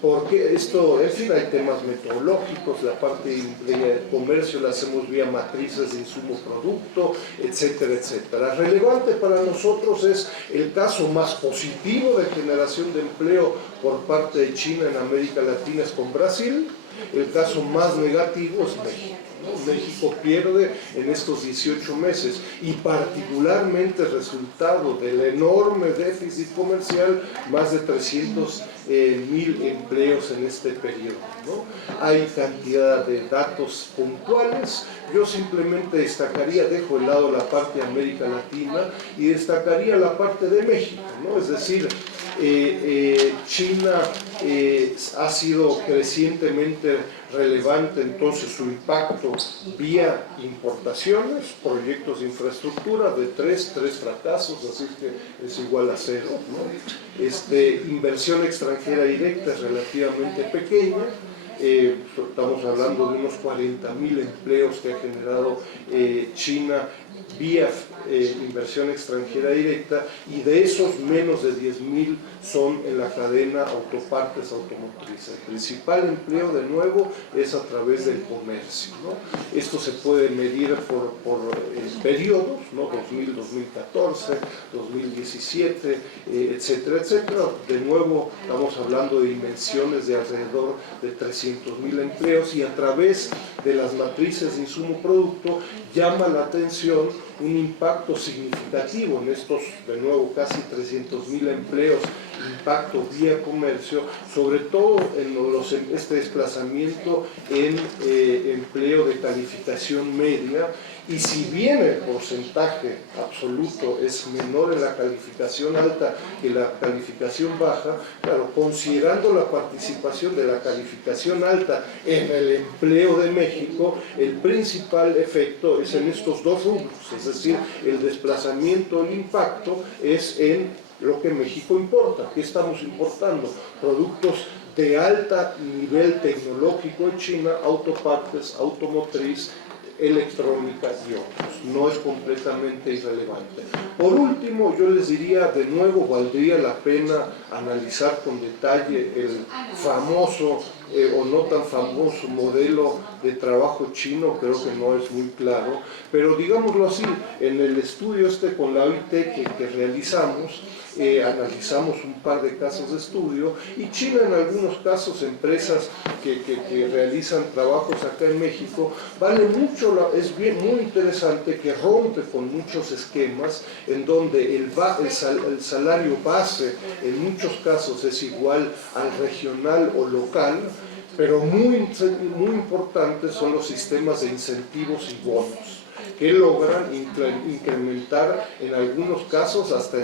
Porque esto, en fin, hay temas metodológicos, la parte de comercio la hacemos vía matrices de insumo-producto, etcétera, etcétera. Relevante para nosotros es el caso más positivo de generación de empleo por parte de China en América Latina es con Brasil. El caso más negativo es México, ¿no? México pierde en estos 18 meses, y particularmente resultado del enorme déficit comercial, más de 300,000 empleos en este periodo, ¿no? Hay cantidad de datos puntuales. Yo simplemente destacaría, dejo de lado la parte de América Latina y destacaría la parte de México, ¿no? Es decir, China ha sido crecientemente relevante entonces su impacto vía importaciones, proyectos de infraestructura de 3 fracasos, así que es igual a 0, ¿no? Inversión extranjera directa es relativamente pequeña. Estamos hablando de unos 40,000 empleos que ha generado China vía inversión extranjera directa, y de esos menos de 10.000 son en la cadena autopartes automotriz. El principal empleo, de nuevo, es a través del comercio, ¿no? Esto se puede medir por periodos, ¿no? 2000, 2014, 2017, etcétera, etcétera. De nuevo, estamos hablando de dimensiones de alrededor de 300.000 empleos, y a través de las matrices de insumo-producto llama la atención un impacto significativo en estos, de nuevo, casi 300.000 empleos, impacto vía comercio, sobre todo en este desplazamiento en empleo de calificación media. Y si bien el porcentaje absoluto es menor en la calificación alta que la calificación baja, claro, considerando la participación de la calificación alta en el empleo de México, el principal efecto es en estos dos rubros, es decir, el desplazamiento, el impacto es en lo que México importa. ¿Qué estamos importando? Productos de alto nivel tecnológico en China, autopartes, automotriz, electrónica y otros. No es completamente irrelevante. Por último, yo les diría, de nuevo, valdría la pena analizar con detalle el famoso o no tan famoso modelo de trabajo chino. Creo que no es muy claro, pero digámoslo así, en el estudio con la OIT que realizamos, analizamos un par de casos de estudio, y China, en algunos casos, empresas que realizan trabajos acá en México, vale mucho, es muy interesante que rompe con muchos esquemas en donde el salario base en muchos casos es igual al regional o local, pero muy importantes son los sistemas de incentivos y bonos, que logran incrementar en algunos casos hasta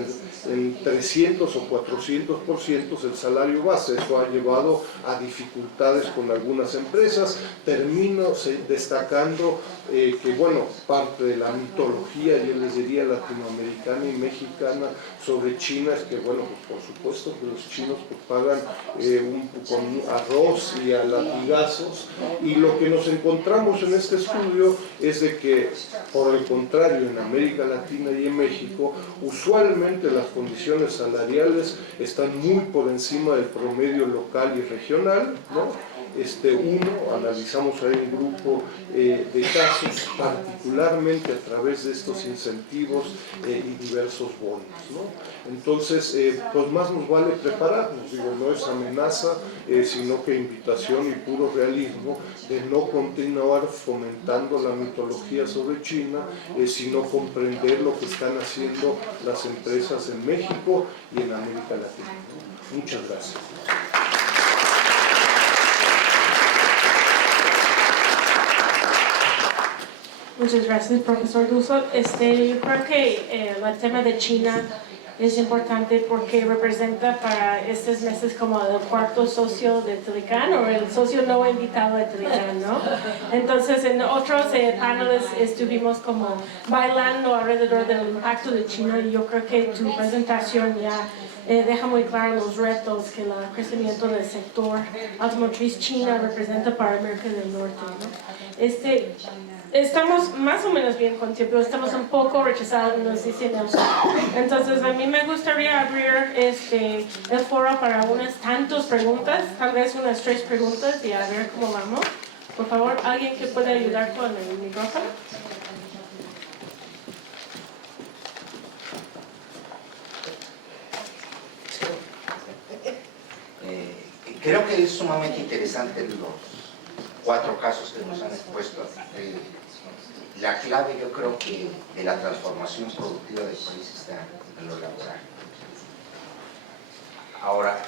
en 300 o 400% el salario base. Eso ha llevado a dificultades con algunas empresas. Termino destacando que, bueno, parte de la mitología, yo les diría, latinoamericana y mexicana sobre China es que, bueno, pues por supuesto que los chinos pues pagan con arroz y a latigazos, y lo que nos encontramos en este estudio es de que, por el contrario, en América Latina y en México, usualmente las condiciones salariales están muy por encima del promedio local y regional, ¿no? Analizamos ahí un grupo de casos, particularmente a través de estos incentivos y diversos bonos, ¿no? Entonces, pues más nos vale prepararnos, digo, no es amenaza, sino que invitación y puro realismo de no continuar fomentando la mitología sobre China, sino comprender lo que están haciendo las empresas en México y en América Latina, ¿no? Muchas gracias. Muchas gracias, profesor Dussault. Yo creo que el tema de China es importante porque representa para estos meses como el cuarto socio de Telecán, o el socio no invitado de Telecán, ¿no? Entonces, en otros paneles estuvimos como bailando alrededor del impacto de China, y yo creo que tu presentación ya deja muy claro los retos que el crecimiento del sector automotriz china representa para América del Norte, ¿no? Estamos más o menos bien con tiempo, estamos un poco rechazados, nos dicen eso. Entonces, a mí me gustaría abrir el foro para unas tantas preguntas, tal vez unas 3 preguntas, y a ver cómo vamos. Por favor, alguien que pueda ayudar con el micrófono. Creo que es sumamente interesante los 4 casos que nos han expuesto. La clave, yo creo que de la transformación productiva del país está en lo laboral. Ahora,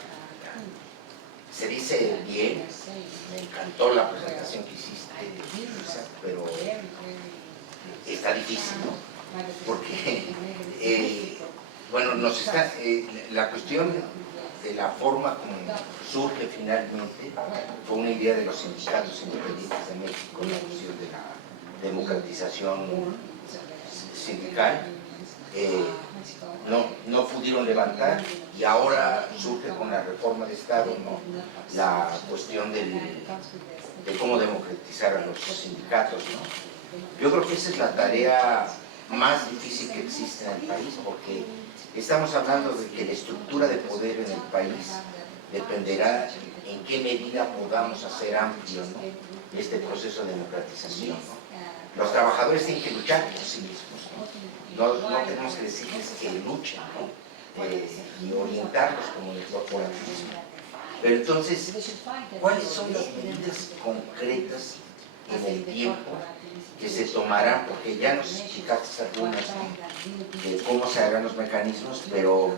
se dice bien, me encantó la presentación que hiciste, Luisa, pero está difícil, ¿no? Porque, bueno, la cuestión de la forma como surge finalmente fue una idea de los sindicatos independientes de México, la cuestión de la democratización sindical. No pudieron levantar, y ahora surge con la reforma de Estado, ¿no?, la cuestión de cómo democratizar a los sindicatos, ¿no? Yo creo que esa es la tarea más difícil que existe en el país, porque estamos hablando de que la estructura de poder en el país dependerá en qué medida podamos hacer amplio, ¿no?, este proceso de democratización, ¿no? Los trabajadores tienen que luchar por sí mismos, ¿no? No tenemos que decirles que luchen, ¿no?, y orientarlos como el corporativismo. Pero entonces, ¿cuáles son las medidas concretas en el tiempo que se tomarán? Porque ya nos explicaste algunas, ¿no?, de cómo se harán los mecanismos, pero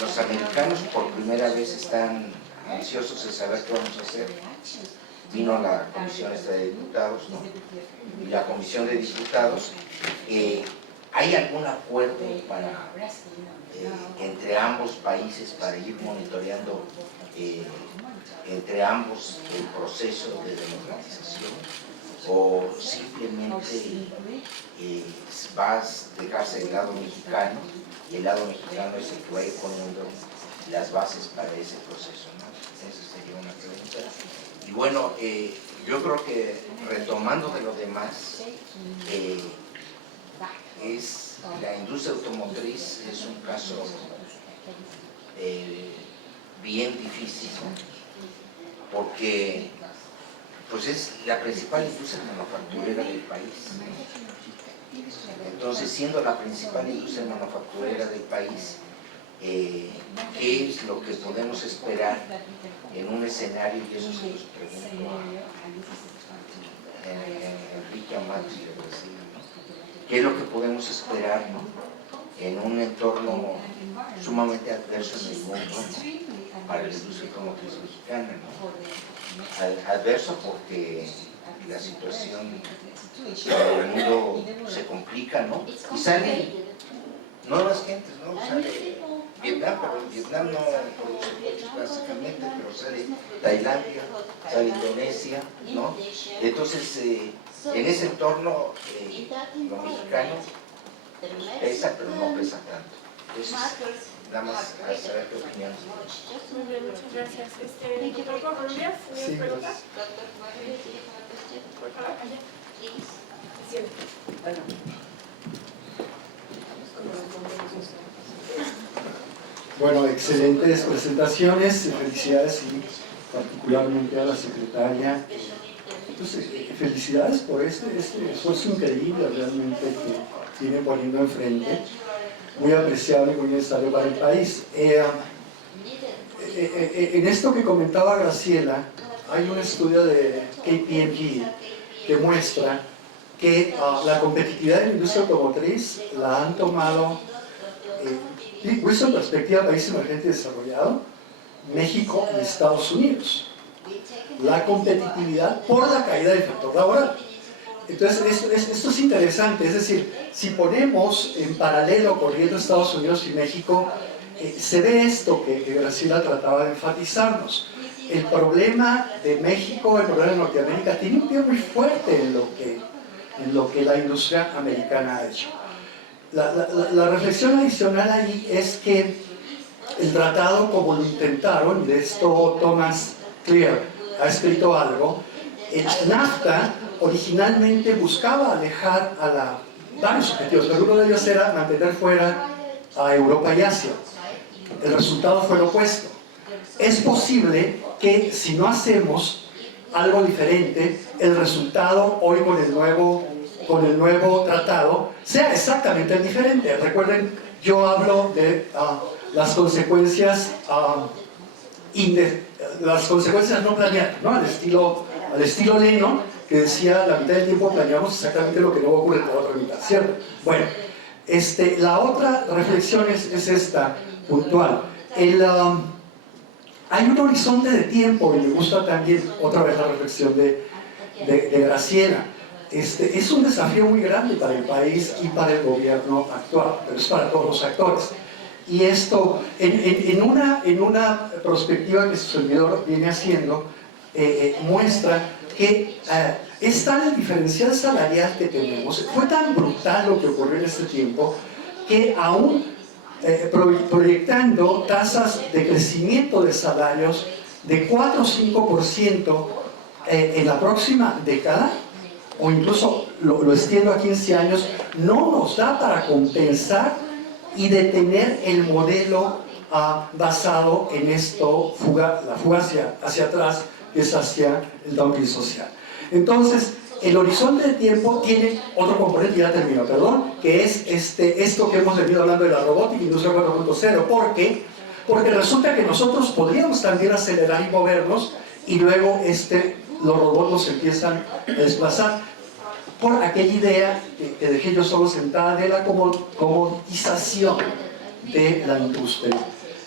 los americanos por primera vez están ansiosos de saber qué vamos a hacer. Vino la Comisión de Diputados, ¿no?, y la Comisión de Diputados. ¿Hay algún acuerdo para, entre ambos países para ir monitoreando entre ambos el proceso de democratización? ¿O simplemente vas a dejarse del lado mexicano y el lado mexicano es el que va a ir poniendo las bases para ese proceso, ¿no? Esa sería una pregunta. Y bueno, yo creo que retomando de lo demás, es la industria automotriz es un caso bien difícil, ¿no?, porque pues es la principal industria manufacturera del país. Entonces, siendo la principal industria manufacturera del país, ¿qué es lo que podemos esperar en un escenario? Y eso se los pregunto a Enrique Amati de Brasil, ¿no? ¿Qué es lo que podemos esperar, ¿no?, en un entorno sumamente adverso en el mundo, ¿no?, para la industria automotriz mexicana, ¿no? Adverso porque la situación del mundo se complica, ¿no? Y salen nuevas gentes, ¿no? Sale Vietnam, pero Vietnam no produce coches básicamente, pero sale Tailandia, sale Indonesia, ¿no? Entonces, en ese entorno, lo mexicano pesa, pero no pesa tanto. Entonces, nada más a saber qué opinión. Muy bien, muchas gracias. Doctor Rubias, ¿tienes preguntas? Por favor, allá. Sí. Bueno, excelentes presentaciones, felicidades y particularmente a la secretaria. Entonces, felicidades por este esfuerzo increíble realmente que viene poniendo enfrente, muy apreciable y muy necesario para el país. En esto que comentaba Graciela, hay un estudio de KPMG que muestra que la competitividad de la industria automotriz la han tomado, puesto en perspectiva de país emergente y desarrollado, México y Estados Unidos. La competitividad por la caída del factor laboral. Entonces, esto es interesante, es decir, si ponemos en paralelo corriendo Estados Unidos y México, se ve esto que Graciela trataba de enfatizarnos. El problema de México, el problema de Norteamérica, tiene un pie muy fuerte en lo que la industria americana ha hecho. La reflexión adicional ahí es que el tratado, como lo intentaron, y de esto Thomas Clear ha escrito algo, el NAFTA originalmente buscaba alejar a varios objetivos, pero uno de ellos era mantener fuera a Europa y Asia. El resultado fue lo opuesto. Es posible que si no hacemos algo diferente, el resultado hoy con el nuevo tratado sea exactamente diferente. Recuerden, yo hablo de las consecuencias no planeadas, ¿no? Al estilo Lennon, que decía: la mitad del tiempo planeamos exactamente lo que no ocurre en la otra mitad, ¿cierto? Bueno, la otra reflexión es esta, puntual. Hay un horizonte de tiempo, y me gusta también otra vez la reflexión de Graciela. Es un desafío muy grande para el país y para el gobierno actual, pero es para todos los actores. Y esto, en una perspectiva que su servidor viene haciendo, muestra que es tan el diferencial salarial que tenemos, fue tan brutal lo que ocurrió en este tiempo, que aún proyectando tasas de crecimiento de salarios de 4 o 5% en la próxima década, o incluso lo extiendo a 15 años, no nos da para compensar y detener el modelo basado en esto, la fuga hacia atrás, que es hacia el dumping social. Entonces, el horizonte de tiempo tiene otro componente, ya termino, perdón, que es esto que hemos venido hablando de la robótica, industria 4.0. ¿Por qué? Porque resulta que nosotros podríamos también acelerar y movernos y luego los robots nos empiezan a desplazar por aquella idea que dejé yo solo sentada de la comodización de la industria.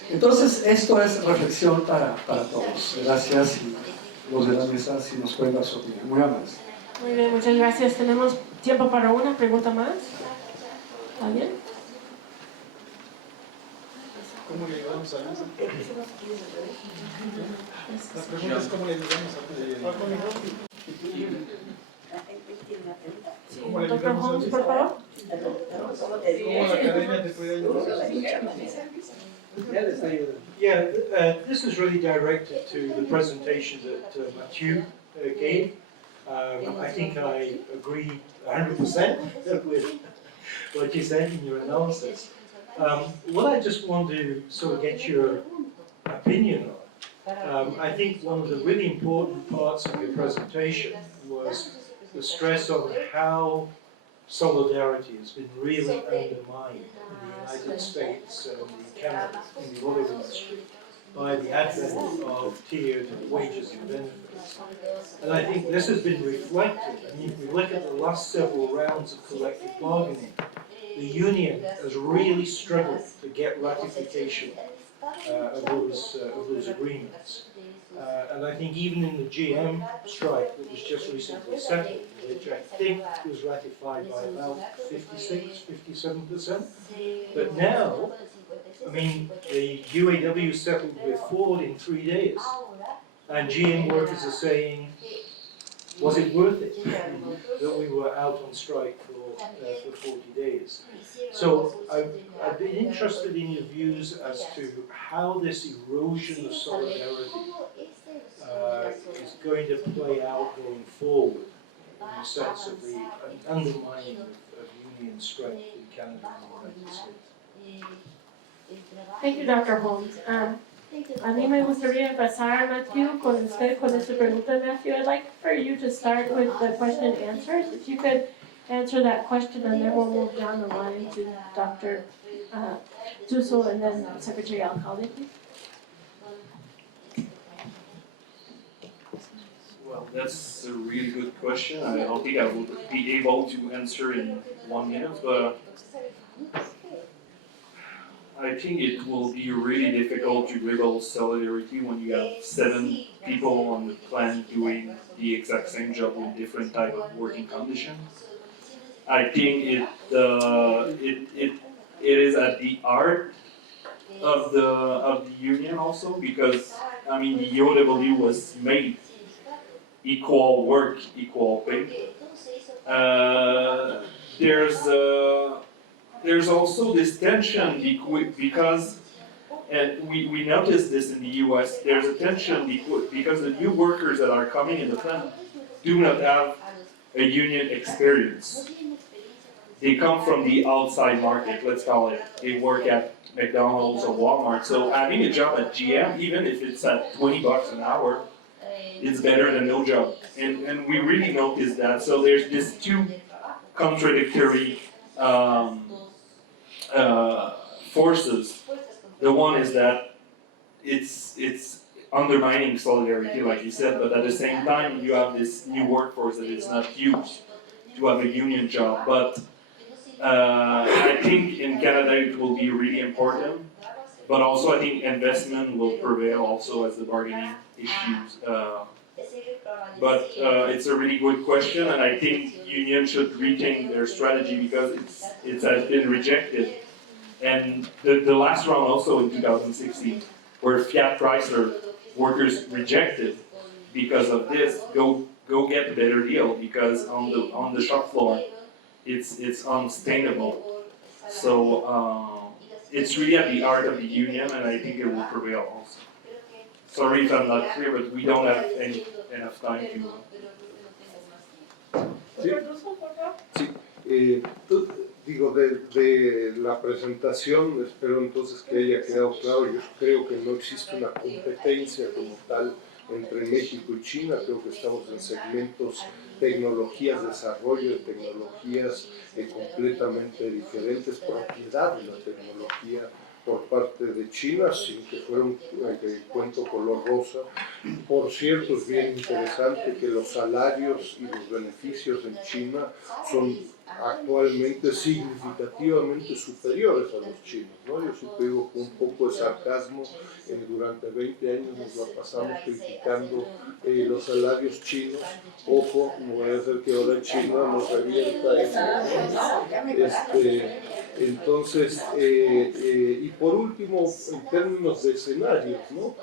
Entonces, esto es reflexión para todos. Gracias y los de la mesa si nos pueden dar su opinión. Muy amables. Muy bien, muchas gracias. Tenemos tiempo para una pregunta más. ¿Alguien? ¿Cómo le ayudamos a Luisa? La pregunta es cómo le ayudamos a Doctor Holmes, por favor. ¿Cómo la academia te puede ayudar? Yeah, this is really directed to the presentation that Mathieu gave. I think I agree 100% with what you said in your analysis. What I just want to sort of get your opinion on, I think one of the really important parts of your presentation was the stress on how solidarity has been really undermined in the United States and in Canada, in the auto industry, by the advent of tiered wages and benefits. And I think this has been reflected. I mean, if we look at the last several rounds of collective bargaining, the union has really struggled to get ratification of those agreements. And I think even in the GM strike that was just recently settled, which I think was ratified by about 56, 57%. But now, I mean, the UAW settled with Ford in 3 days. And GM workers are saying, was it worth it that we were out on strike for 40 days? So I'd be interested in your views as to how this erosion of solidarity is going to play out going forward in the sense of the undermining of union strength in Canada and the United States. Thank you, Dr. Holmes. A mí me gustaría empezar, Matthew, con usted, con esta pregunta, Matthew. I'd like for you to start with the question and answers. If you could answer that question, and then we'll move down the line to Dr. Dussel and then Secretary Alcalde, please. Well, that's a really good question. I don't think I will be able to answer in 1 minute, but I think it will be really difficult to rebuild solidarity when you have 7 people on the plant doing the exact same job with different type of working conditions. I think it is at the heart of the union also, because I mean the UAW was made equal work, equal pay. There's also this tension because, and we noticed this in the US, there's a tension because the new workers that are coming in the plant do not have a union experience. They come from the outside market, let's call it. They work at McDonald's or Walmart. So having a job at GM, even if it's at $20 an hour, it's better than no job. And we really noticed that. So there's this two contradictory forces. The one is that it's undermining solidarity, like you said, but at the same time you have this new workforce that is not used to have a union job. But I think in Canada it will be really important, but also I think investment will prevail also as the bargaining issues. But it's a really good question, and I think unions should rethink their strategy because it has been rejected. And the last round also in 2016, where Fiat Chrysler workers rejected because of this, go get a better deal because on the shop floor, it's unsustainable. So it's really at the heart of the union, and I think it will prevail also. Sorry if I'm not clear, but we don't have enough time to. Produzo, por favor. Sí, digo, de la presentación, espero entonces que haya quedado claro, yo creo que no existe una competencia como tal entre México y China, creo que estamos en segmentos, tecnologías, desarrollo de tecnologías completamente diferentes, propiedad de la tecnología por parte de China, sin que fuera un cuento color rosa. Por cierto, es bien interesante que los salarios y los beneficios en China son actualmente significativamente superiores a los chinos, ¿no? Yo siempre digo con un poco de sarcasmo, durante 20 años nos la pasamos criticando los salarios chinos. Ojo, no vaya a ser que ahora China nos revierta eso, ¿no? Entonces, y por último, en términos de escenarios, ¿no?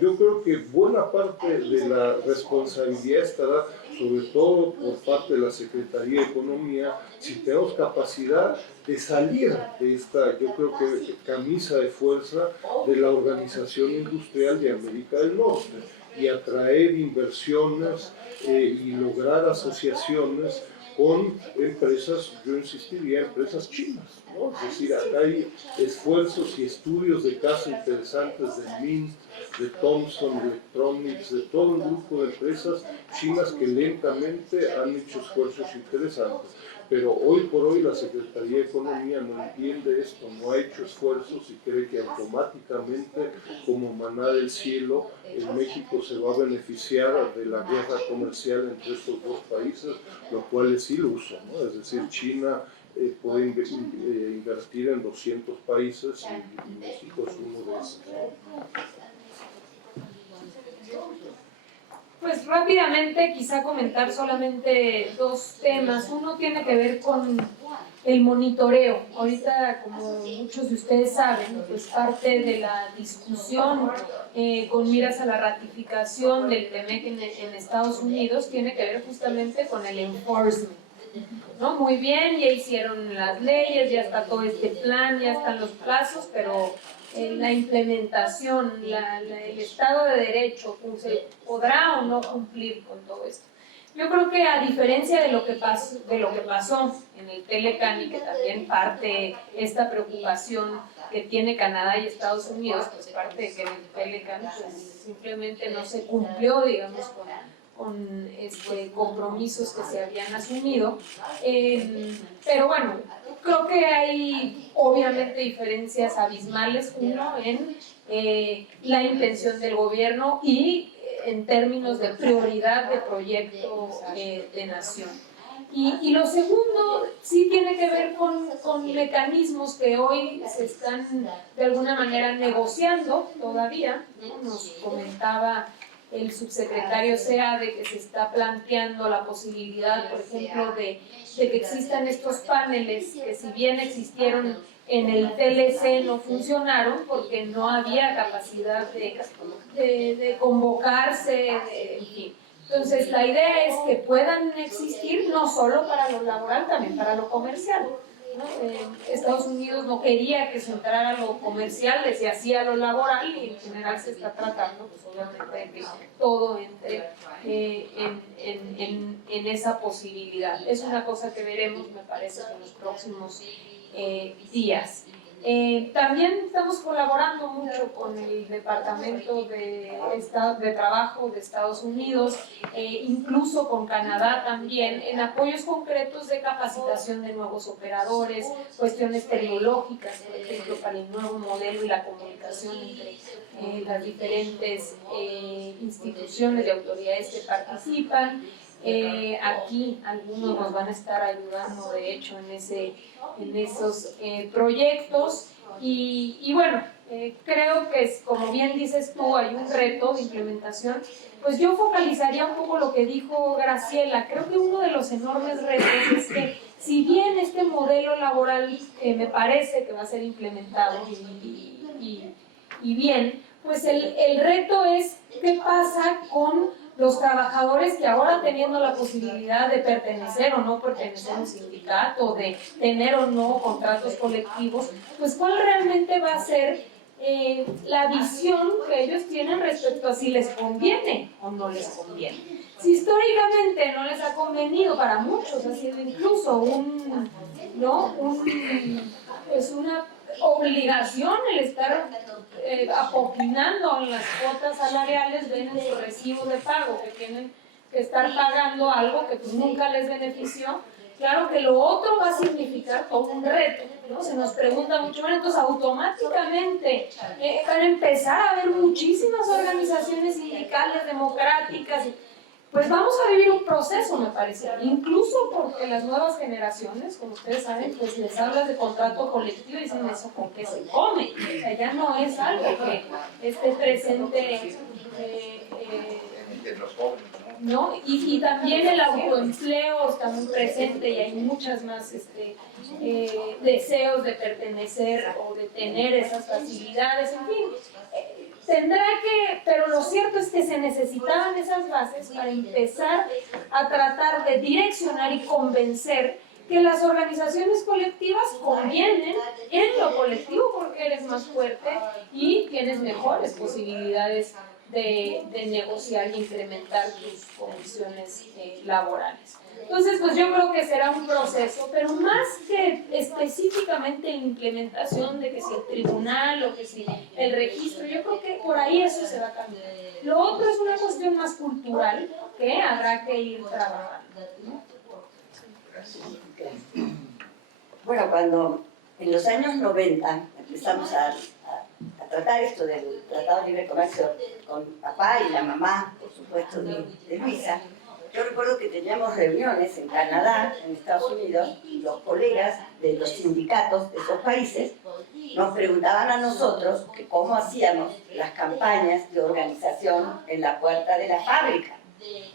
Yo creo que buena parte de la responsabilidad estará sobre todo por parte de la Secretaría de Economía, si tenemos capacidad de salir de esta, yo creo que camisa de fuerza de la Organización Industrial de América del Norte y atraer inversiones y lograr asociaciones con empresas, yo insistiría, empresas chinas, ¿no? Es decir, acá hay esfuerzos y estudios de caso interesantes de Mint, de Thomson Electronics, de todo el grupo de empresas chinas que lentamente han hecho esfuerzos interesantes. Pero hoy por hoy la Secretaría de Economía no entiende esto, no ha hecho esfuerzos y cree que automáticamente, como maná del cielo, en México se va a beneficiar de la guerra comercial entre estos dos países, lo cual es iluso, ¿no? Es decir, China puede invertir en 200 países y México es uno de esos, ¿no? Pues rápidamente quizá comentar solamente dos temas. Uno tiene que ver con el monitoreo. Ahorita, como muchos de ustedes saben, pues parte de la discusión con miras a la ratificación del TEMEC en Estados Unidos tiene que ver justamente con el enforcement, ¿no? Muy bien, ya hicieron las leyes, ya está todo este plan, ya están los plazos, pero la implementación, el Estado de Derecho, ¿se podrá o no cumplir con todo esto? Yo creo que a diferencia de lo que pasó en el Telecan y que también parte esta preocupación que tiene Canadá y Estados Unidos, pues parte de que en el Telecan pues, simplemente no se cumplió, digamos, con compromisos que se habían asumido. Pero bueno, creo que hay obviamente diferencias abismales, uno en la intención del gobierno y en términos de prioridad de proyecto de nación. Y lo segundo sí tiene que ver con mecanismos que hoy se están de alguna manera negociando todavía, ¿no? Nos comentaba el subsecretario Seade que se está planteando la posibilidad, por ejemplo, de que existan estos paneles que si bien existieron en el TLC no funcionaron porque no había capacidad de convocarse, en fin. Entonces la idea es que puedan existir no solo para lo laboral, también para lo comercial, ¿no? Estados Unidos no quería que se entrara a lo comercial, decía sí a lo laboral y en general se está tratando pues, obviamente de que todo entre en esa posibilidad. Es una cosa que veremos, me parece, en los próximos días. También estamos colaborando mucho con el Departamento de Trabajo de Estados Unidos, incluso con Canadá también, en apoyos concretos de capacitación de nuevos operadores, cuestiones tecnológicas, por ejemplo, para el nuevo modelo y la comunicación entre las diferentes instituciones y autoridades que participan. Aquí algunos nos van a estar ayudando de hecho en esos proyectos y bueno, creo que como bien dices tú hay un reto de implementación, pues yo focalizaría un poco lo que dijo Graciela. Creo que uno de los enormes retos es que si bien este modelo laboral me parece que va a ser implementado y bien, pues el reto es qué pasa con los trabajadores que ahora teniendo la posibilidad de pertenecer o no pertenecer a un sindicato, de tener o no contratos colectivos, pues cuál realmente va a ser la visión que ellos tienen respecto a si les conviene o no les conviene. Si históricamente no les ha convenido, para muchos ha sido incluso es una obligación el estar apopinando en las cuotas salariales, ven en su recibo de pago que tienen que estar pagando algo que pues nunca les benefició. Claro que lo otro va a significar todo un reto, ¿no? Se nos pregunta mucho, bueno, entonces automáticamente van a empezar a haber muchísimas organizaciones sindicales democráticas. Pues vamos a vivir un proceso, me parece, incluso porque las nuevas generaciones, como ustedes saben, pues les hablas de contrato colectivo y dicen eso con qué se come. O sea, ya no es algo que esté presente, ¿no? Y también el autoempleo está muy presente y hay muchas más deseos de pertenecer o de tener esas facilidades, en fin. Pero lo cierto es que se necesitaban esas bases para empezar a tratar de direccionar y convencer que las organizaciones colectivas convienen en lo colectivo porque eres más fuerte y tienes mejores posibilidades de negociar y incrementar tus condiciones laborales. Entonces, pues yo creo que será un proceso, pero más que específicamente la implementación de que si el tribunal o que si el registro, yo creo que por ahí eso se va a cambiar. Lo otro es una cuestión más cultural que habrá que ir trabajando, ¿no? Bueno, cuando en los años 90 empezamos a tratar esto del Tratado de Libre Comercio con papá y la mamá, por supuesto, de Luisa, yo recuerdo que teníamos reuniones en Canadá, en Estados Unidos, y los colegas de los sindicatos de esos países nos preguntaban a nosotros que cómo hacíamos las campañas de organización en la puerta de la fábrica.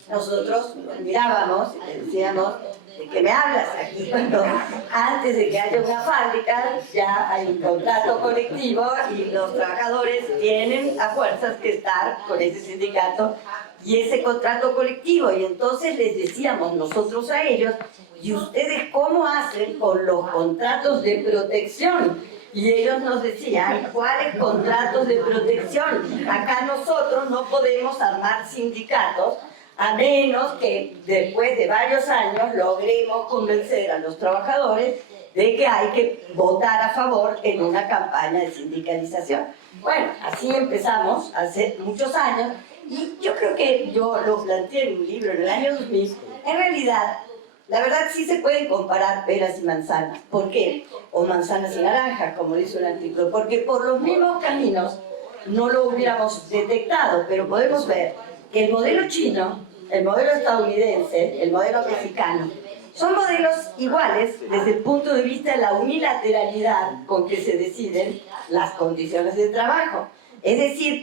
Nosotros nos mirábamos y le decíamos, ¿de qué me hablas aquí? Cuando antes de que haya una fábrica ya hay un contrato colectivo y los trabajadores tienen a fuerzas que estar con ese sindicato y ese contrato colectivo. Y entonces les decíamos nosotros a ellos, ¿y ustedes cómo hacen con los contratos de protección? Y ellos nos decían, ¿cuáles contratos de protección? Acá nosotros no podemos armar sindicatos a menos que después de varios años logremos convencer a los trabajadores de que hay que votar a favor en una campaña de sindicalización. Bueno, así empezamos hace muchos años y yo creo que yo lo planteé en un libro en el año 2000. En realidad, la verdad sí se pueden comparar peras y manzanas. ¿Por qué? O manzanas y naranjas, como dice un artículo. Porque por los mismos caminos no lo hubiéramos detectado, pero podemos ver que el modelo chino, el modelo estadounidense, el modelo mexicano, son modelos iguales desde el punto de vista de la unilateralidad con que se deciden las condiciones de trabajo. Es decir,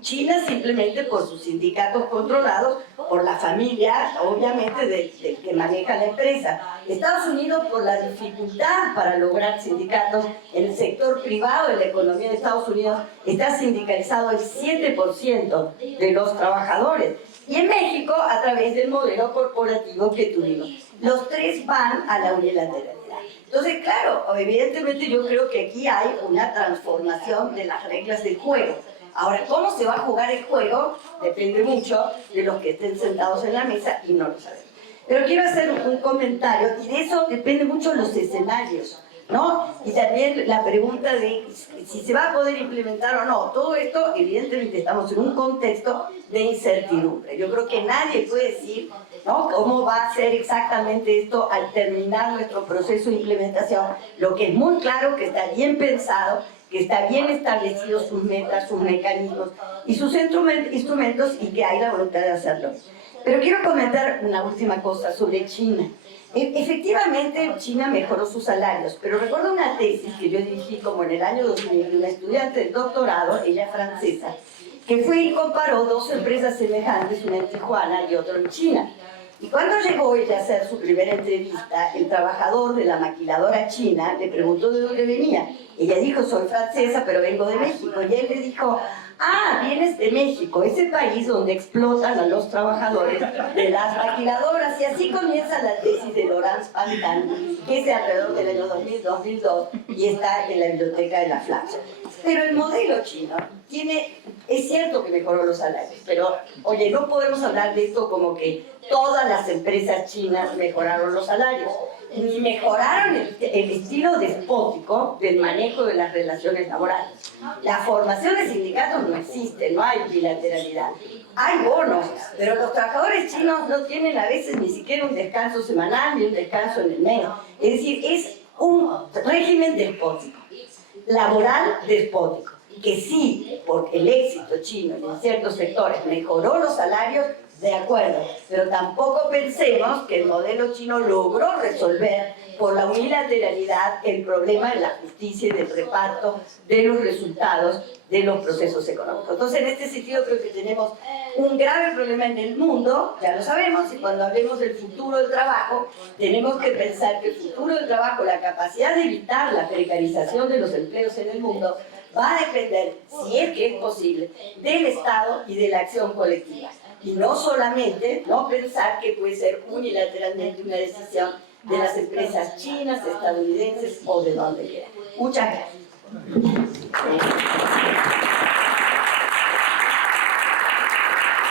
China simplemente por sus sindicatos controlados, por la familia, obviamente, del que maneja la empresa. Estados Unidos por la dificultad para lograr sindicatos en el sector privado de la economía de Estados Unidos, está sindicalizado el 7% de los trabajadores. Y en México, a través del modelo corporativo que tuvimos. Los tres van a la unilateralidad. Entonces, claro, evidentemente yo creo que aquí hay una transformación de las reglas del juego. Ahora, ¿cómo se va a jugar el juego? Depende mucho de los que estén sentados en la mesa y no lo sabemos. Pero quiero hacer un comentario, y de eso depende mucho los escenarios, ¿no? Y también la pregunta de si se va a poder implementar o no. Todo esto, evidentemente, estamos en un contexto de incertidumbre. Yo creo que nadie puede decir, ¿no?, cómo va a ser exactamente esto al terminar nuestro proceso de implementación. Lo que es muy claro que está bien pensado, que está bien establecidos sus metas, sus mecanismos y sus instrumentos y que hay la voluntad de hacerlo. Pero quiero comentar una última cosa sobre China. Efectivamente, China mejoró sus salarios, pero recuerdo una tesis que yo dirigí como en el año 2000 de una estudiante de doctorado, ella francesa, que fue y comparó dos empresas semejantes, una en Tijuana y otra en China. Y cuando llegó ella a hacer su primera entrevista, el trabajador de la maquiladora china le preguntó de dónde venía. Ella dijo, soy francesa, pero vengo de México. Y él le dijo, vienes de México, ese país donde explotan a los trabajadores de las maquiladoras. Y así comienza la tesis de Laurence Pantan, que es de alrededor del año 2000-2002 y está en la biblioteca de la Flaxo. Pero el modelo chino es cierto que mejoró los salarios, pero oye, no podemos hablar de esto como que todas las empresas chinas mejoraron los salarios, ni mejoraron el estilo despótico del manejo de las relaciones laborales. La formación de sindicatos no existe, no hay bilateralidad. Hay bonos, pero los trabajadores chinos no tienen a veces ni siquiera un descanso semanal ni un descanso en el mes. Es decir, es un régimen despótico, laboral despótico, que sí, porque el éxito chino en ciertos sectores mejoró los salarios, de acuerdo, pero tampoco pensemos que el modelo chino logró resolver por la unilateralidad el problema de la justicia y del reparto de los resultados de los procesos económicos. Entonces, en este sentido, creo que tenemos un grave problema en el mundo, ya lo sabemos, y cuando hablemos del futuro del trabajo, tenemos que pensar que el futuro del trabajo, la capacidad de evitar la precarización de los empleos en el mundo, va a depender, si es que es posible, del Estado y de la acción colectiva. Y no solamente no pensar que puede ser unilateralmente una decisión de las empresas chinas, estadounidenses o de donde quiera. Muchas gracias.